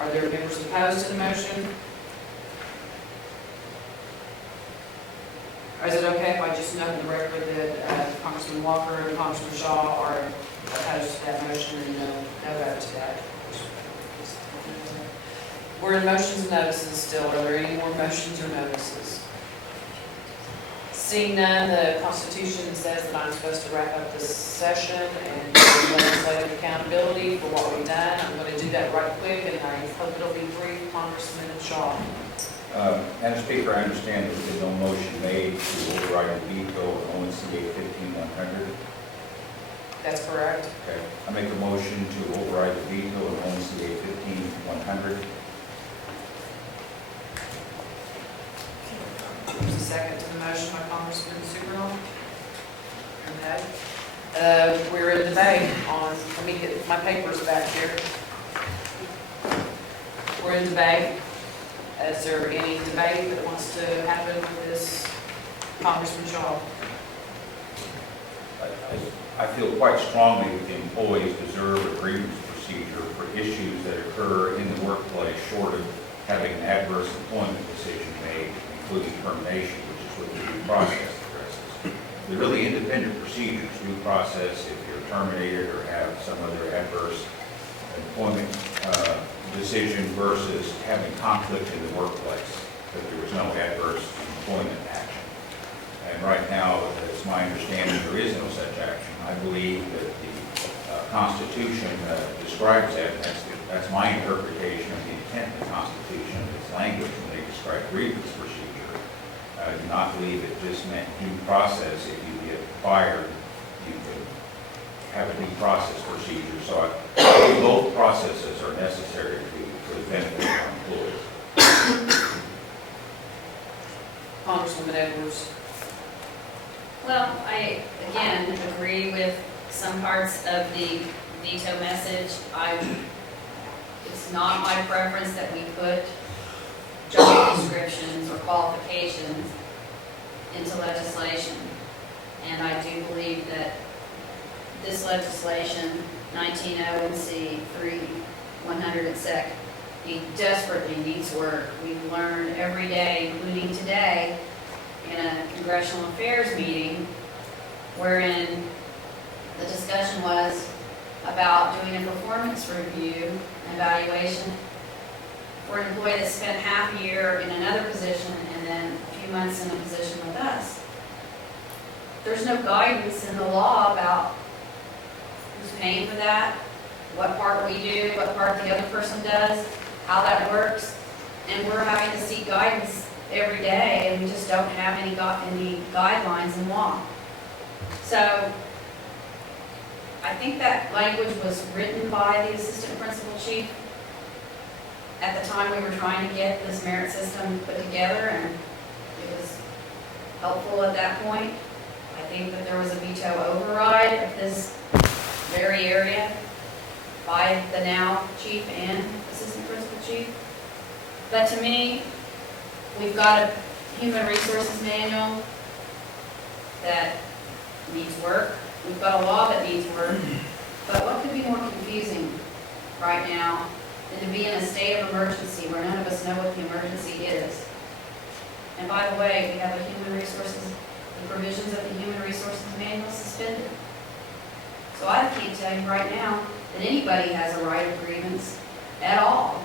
Are there members opposed to the motion? Or is it okay if I just note in the record that Congressman Walker and Congressman Shaw are opposed to that motion and no vote to that? We're in motions and notices still. Are there any more motions or notices? Seeing none, the Constitution says that I'm supposed to wrap up this session and legislative accountability for what we've done. I'm going to do that right quick, and I hope it'll be brief. Congressman Shaw. Madam Speaker, I understand there's been no motion made to override the veto of ONCA 15100. That's correct. Okay. I make a motion to override the veto of ONCA 15100. There's a second to the motion by Congressman Supernaw. Okay. We're in debate on, let me get my papers back here. We're in debate. Is there any debate that wants to happen with this? Congressman Shaw. I feel quite strongly that the employees deserve a grievance procedure for issues that occur in the workplace short of having an adverse employment decision made, including termination, which is what the due process addresses. They're really independent procedures, due process if you're terminated or have some other adverse employment decision versus having conflict in the workplace, that there was no adverse employment action. And right now, it's my understanding there is no such action. I believe that the Constitution describes that, and that's my interpretation of the intent of the Constitution, its language when they describe grievance procedure. I do not believe it just meant due process. If you get fired, you can have a due process procedure. So I think both processes are necessary for the benefit of our employees. Congresswoman Edwards. Well, I, again, agree with some parts of the veto message. It's not my preference that we put job descriptions or qualifications into legislation. And I do believe that this legislation, 19 ONC 3-100 at SEC, it desperately needs work. We've learned every day, including today, in a congressional affairs meeting, wherein the discussion was about doing a performance review evaluation for an employee that spent half a year in another position and then a few months in a position with us. There's no guidance in the law about who's paying for that, what part we do, what part the other person does, how that works, and we're having to seek guidance every day, and we just don't have any guidelines in law. So I think that language was written by the assistant principal chief at the time we were trying to get this merit system put together, and it was helpful at that point. I think that there was a veto override of this very area by the now chief and assistant principal chief. But to me, we've got a human resources manual that needs work. We've got a law that needs work. But what could be more confusing right now than to be in a state of emergency where none of us know what the emergency is? And by the way, we have a human resources, the provisions of the human resources manual suspended. So I can't tell you right now that anybody has a right of grievance at all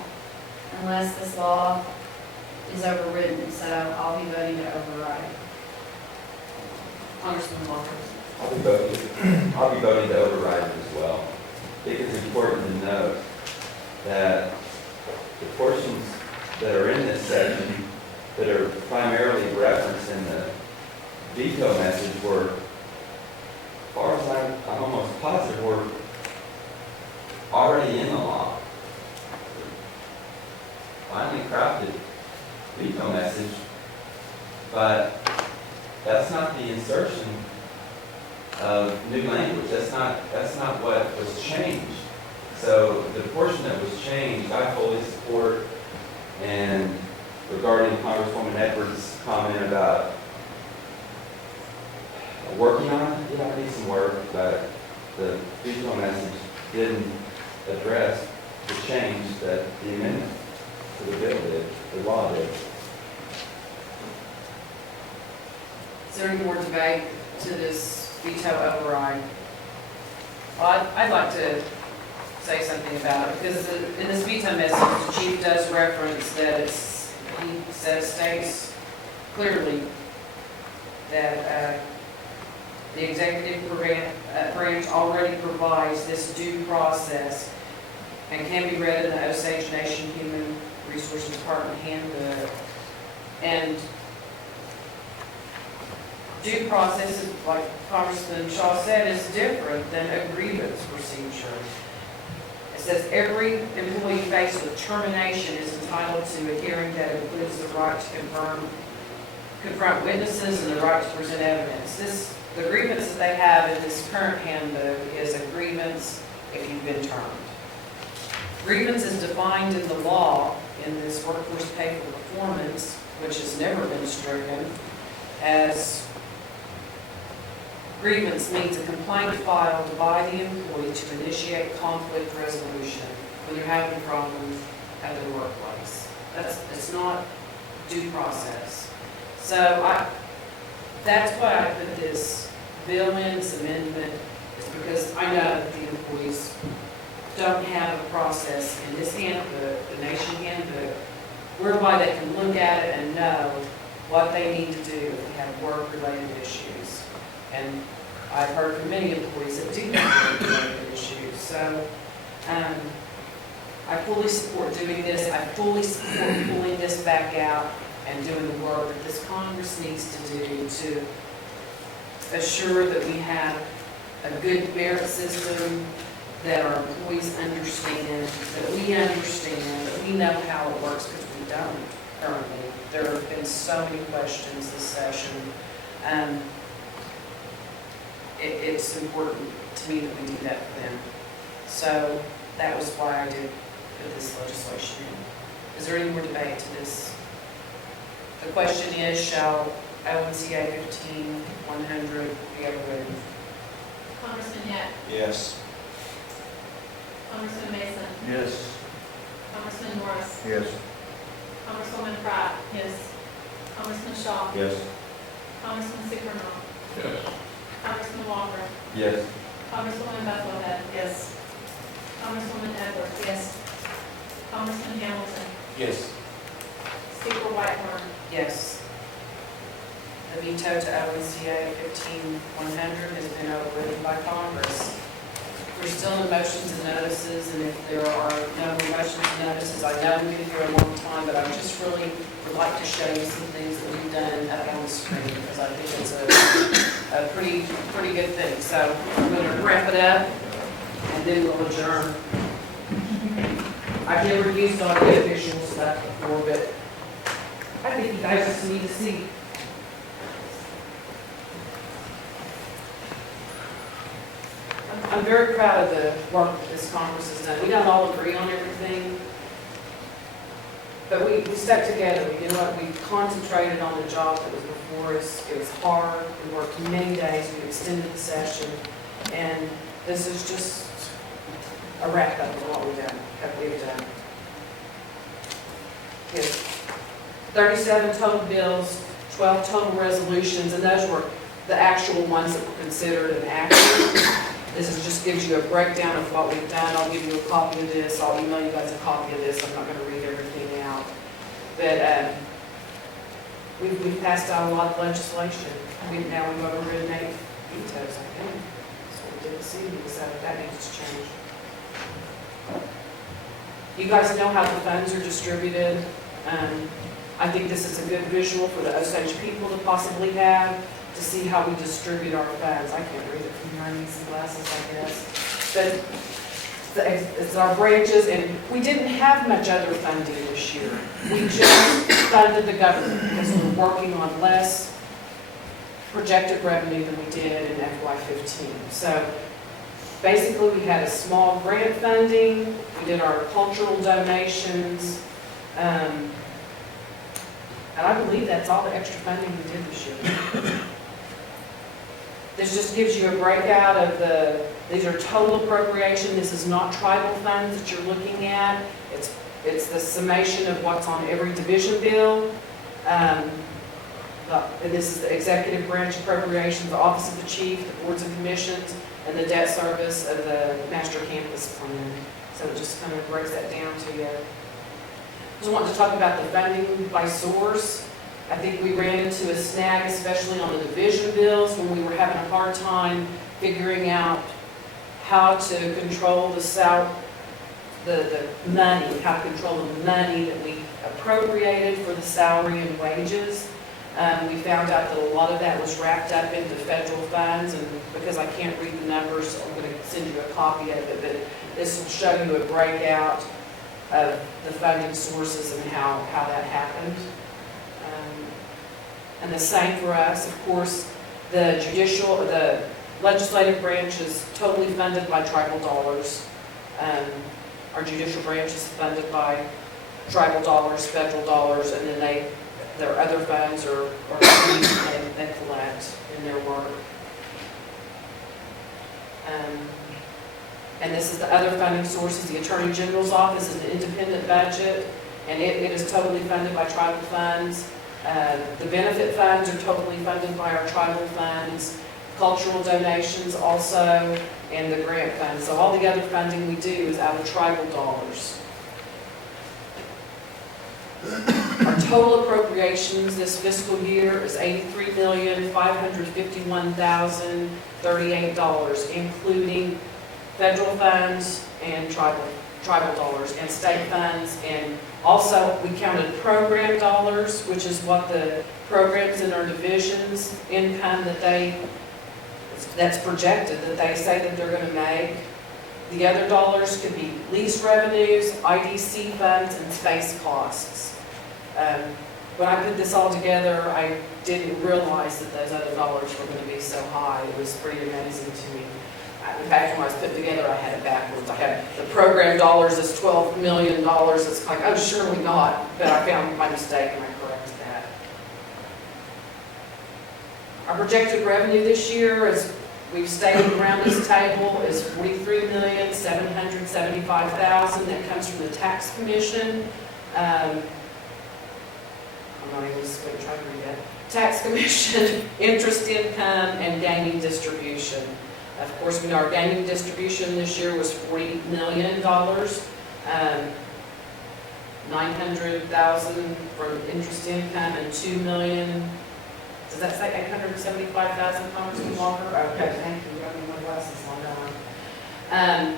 unless this law is overridden, so I'll be voting to override. Congressman Walker. I'll be voting to override it as well. I think it's important to note that the portions that are in this section that are primarily referenced in the veto message were, as far as I'm almost positive, were already in the law. Finally crafted veto message, but that's not the insertion of new language. That's not what was changed. So the portion that was changed, I fully support. And regarding Congresswoman Edwards' comment about working on it, yeah, I need some work, but the veto message didn't address the change that the amendment to the bill did, the law did. Is there any more debate to this veto override? Well, I'd like to say something about it, because in this veto message, the chief does reference that states clearly that The executive branch already provides this due process and can be read in the Osage Nation Human Resources Department handbook. And due process, like Congressman Shaw said, is different than a grievance procedure. It says every employee faced with termination is entitled to a hearing that includes the right to confront witnesses and the right to present evidence. The grievance that they have in this current handbook is a grievance if you've been termed. Grievance is defined in the law in this workforce pay for performance, which has never been stricken, as grievance means a complaint filed by the employee to initiate conflict resolution when they're having problems at their workplace. It's not due process. So that's why I put this bill in, this amendment, is because I know that the employees don't have a process in this handbook, the nation handbook, whereby they can look at it and know what they need to do if they have work-related issues. And I've heard from many employees that do have work-related issues. So I fully support doing this. I fully support pulling this back out and doing the work that this Congress needs to do to assure that we have a good merit system, that our employees understand, that we understand, that we know how it works, because we don't currently. There have been so many questions this session. It's important to me that we do that for them. So that was why I did put this legislation in. Is there any more debate to this? The question is, shall ONCA 15-100 be overridden? Congressman Yap, Yes. Congressman Mason, Yes. Congressman Norris, Yes. Congresswoman Pratt, yes. Congressman Shaw, Yes. Congressman Sickernall, Yes. Congressman Walker, Yes. Congresswoman Bethlehead, yes. Congresswoman Edwards, yes. Congressman Hamilton, Yes. Speaker Whitehorn, Yes. The veto to ONCA 15-100 has been overridden by Congress. We're still in motions and notices, and if there are no more motions and notices, I know we've been here a long time, but I just really would like to show you some things that we've done up on the screen, because I think it's a pretty good thing. So I'm going to wrap it up, and then we'll adjourn. I've never used artificial stuff before, but I think you guys just need to see. I'm very proud of the work that this Congress has done. We don't all agree on everything, but we stuck together. You know what? We concentrated on the job that was before us. It was hard. We worked many days. We extended the session, and this is just a wrap up of what we've done. Yes. 37 total bills, 12 total resolutions, and those were the actual ones that were considered an action. This just gives you a breakdown of what we've done. I'll give you a copy of this. I'll email you guys a copy of this. I'm not going to read everything out. But we've passed out a lot of legislation. Now we've overridden 8 vetoes, I think. That's what we did this evening, so that needs to change. You guys know how the funds are distributed. I think this is a good visual for the Osage people to possibly have, to see how we distribute our funds. I can't read it from here, I need some glasses, I guess. But it's our branches, and we didn't have much other funding this year. We just funded the government because we're working on less projected revenue than we did in FY15. So basically, we had a small grant funding, we did our cultural donations, and I believe that's all the extra funding we did this year. This just gives you a breakout of these are total appropriation. This is not tribal funds that you're looking at. It's the summation of what's on every division bill. And this is the executive branch appropriations, the office of the chief, the boards and commissions, and the debt service of the master campus plan. So it just kind of breaks that down to you. I just want to talk about the funding by source. I think we ran into a snag, especially on the division bills, when we were having a hard time figuring out how to control the money, how to control the money that we appropriated for the salary and wages. We found out that a lot of that was wrapped up into federal funds, and because I can't read the numbers, I'm going to send you a copy of it, but this will show you a breakout of the funding sources and how that happened. And the same for us, of course, the legislative branch is totally funded by tribal dollars. Our judicial branch is funded by tribal dollars, federal dollars, and then their other funds are fees they collect in their work. And this is the other funding sources. The Attorney General's office is an independent budget, and it is totally funded by tribal funds. The benefit funds are totally funded by our tribal funds, cultural donations also, and the grant funds. So all the other funding we do is out of tribal dollars. Our total appropriations this fiscal year is $83,551,038, including federal funds and tribal dollars and state funds, and also we counted program dollars, which is what the programs in our divisions income that's projected that they say that they're going to make. The other dollars could be lease revenues, IDC funds, and space costs. When I put this all together, I didn't realize that those other dollars were going to be so high. It was pretty amazing to me. In fact, when I was putting together, I had it backwards. I had the program dollars as $12 million. It's like, oh, surely not. But I found my mistake and I corrected that. Our projected revenue this year, as we've stated around this table, is $43,775,000. That comes from the tax commission. I'm not even just going to try to read that. Tax commission, interest income, and gaming distribution. Of course, we know our gaming distribution this year was $40 million, 900,000 from interest income, and $2 million. Does that say 875,000, Congressman Walker? Okay, thank you. I don't need my glasses on that one. I'm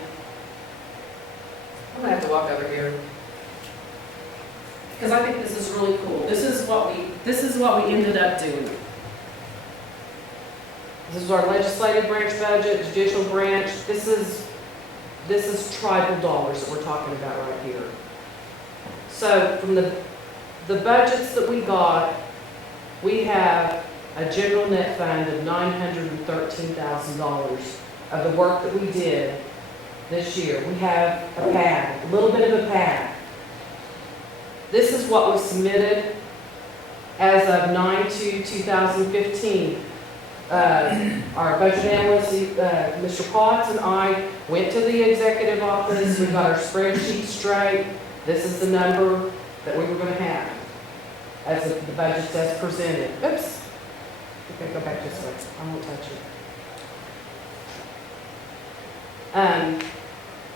gonna have to walk over here because I think this is really cool. This is what we ended up doing. This is our legislative branch budget, judicial branch. This is tribal dollars that we're talking about right here. So from the budgets that we got, we have a general net fund of $913,000 of the work that we did this year. We have a pad, a little bit of a pad. This is what was submitted as of 9/2/2015. Our budget analyst, Mr. Potts, and I went to the executive office. We got our spreadsheet straight. This is the number that we were going to have as the budget as presented. Oops. Okay, go back this way. I won't touch it.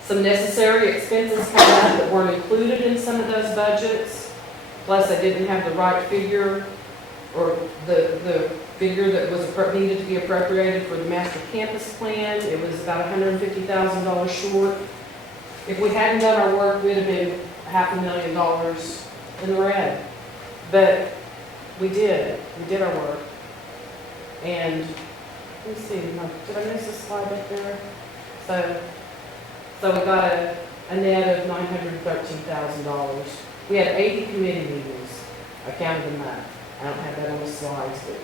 Some necessary expenses came up that weren't included in some of those budgets. Plus, I didn't have the right figure, or the figure that was needed to be appropriated for the master campus plan. It was about $150,000 short. If we hadn't done our work, we'd have been $500,000 in the red. But we did. We did our work. And let me see. Did I miss a slide up there? So we got a net of $913,000. We had 80 committee meetings. I counted them up. I don't have that on the slides, but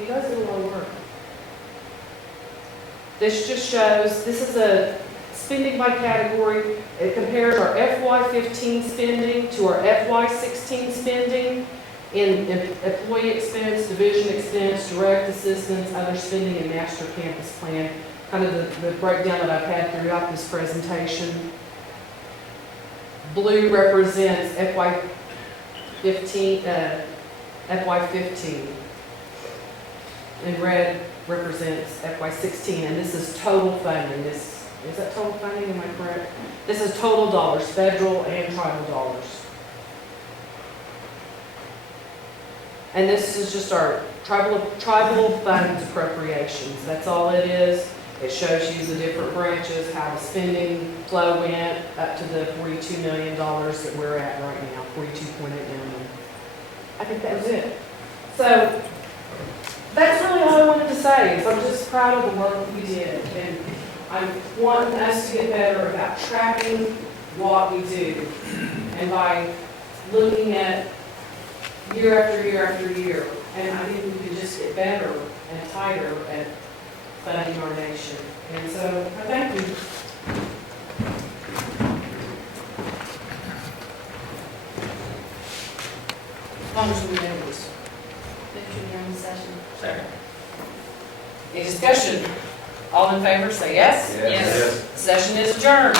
you guys did a lot of work. This just shows, this is a spending by category. It compares our FY15 spending to our FY16 spending in employee expense, division expense, direct assistance, other spending, and master campus plan. Kind of the breakdown that I've had throughout this presentation. Blue represents FY15, and red represents FY16, and this is total funding. Is that total funding, am I correct? This is total dollars, federal and tribal dollars. And this is just our tribal funds appropriations. That's all it is. It shows you the different branches, how the spending flow went up to the $42 million that we're at right now, 42.8 million. I think that was it. So that's really all I wanted to say, is I'm just proud of the work we did. And I want us to get better about tracking what we do. And by looking at year after year after year, and I think we could just get better and tighter at funding our nation. And so, I thank you. As long as we know this. Move to adjourn the session. Second. Any discussion? All in favor, say yes. Yes. Session is adjourned.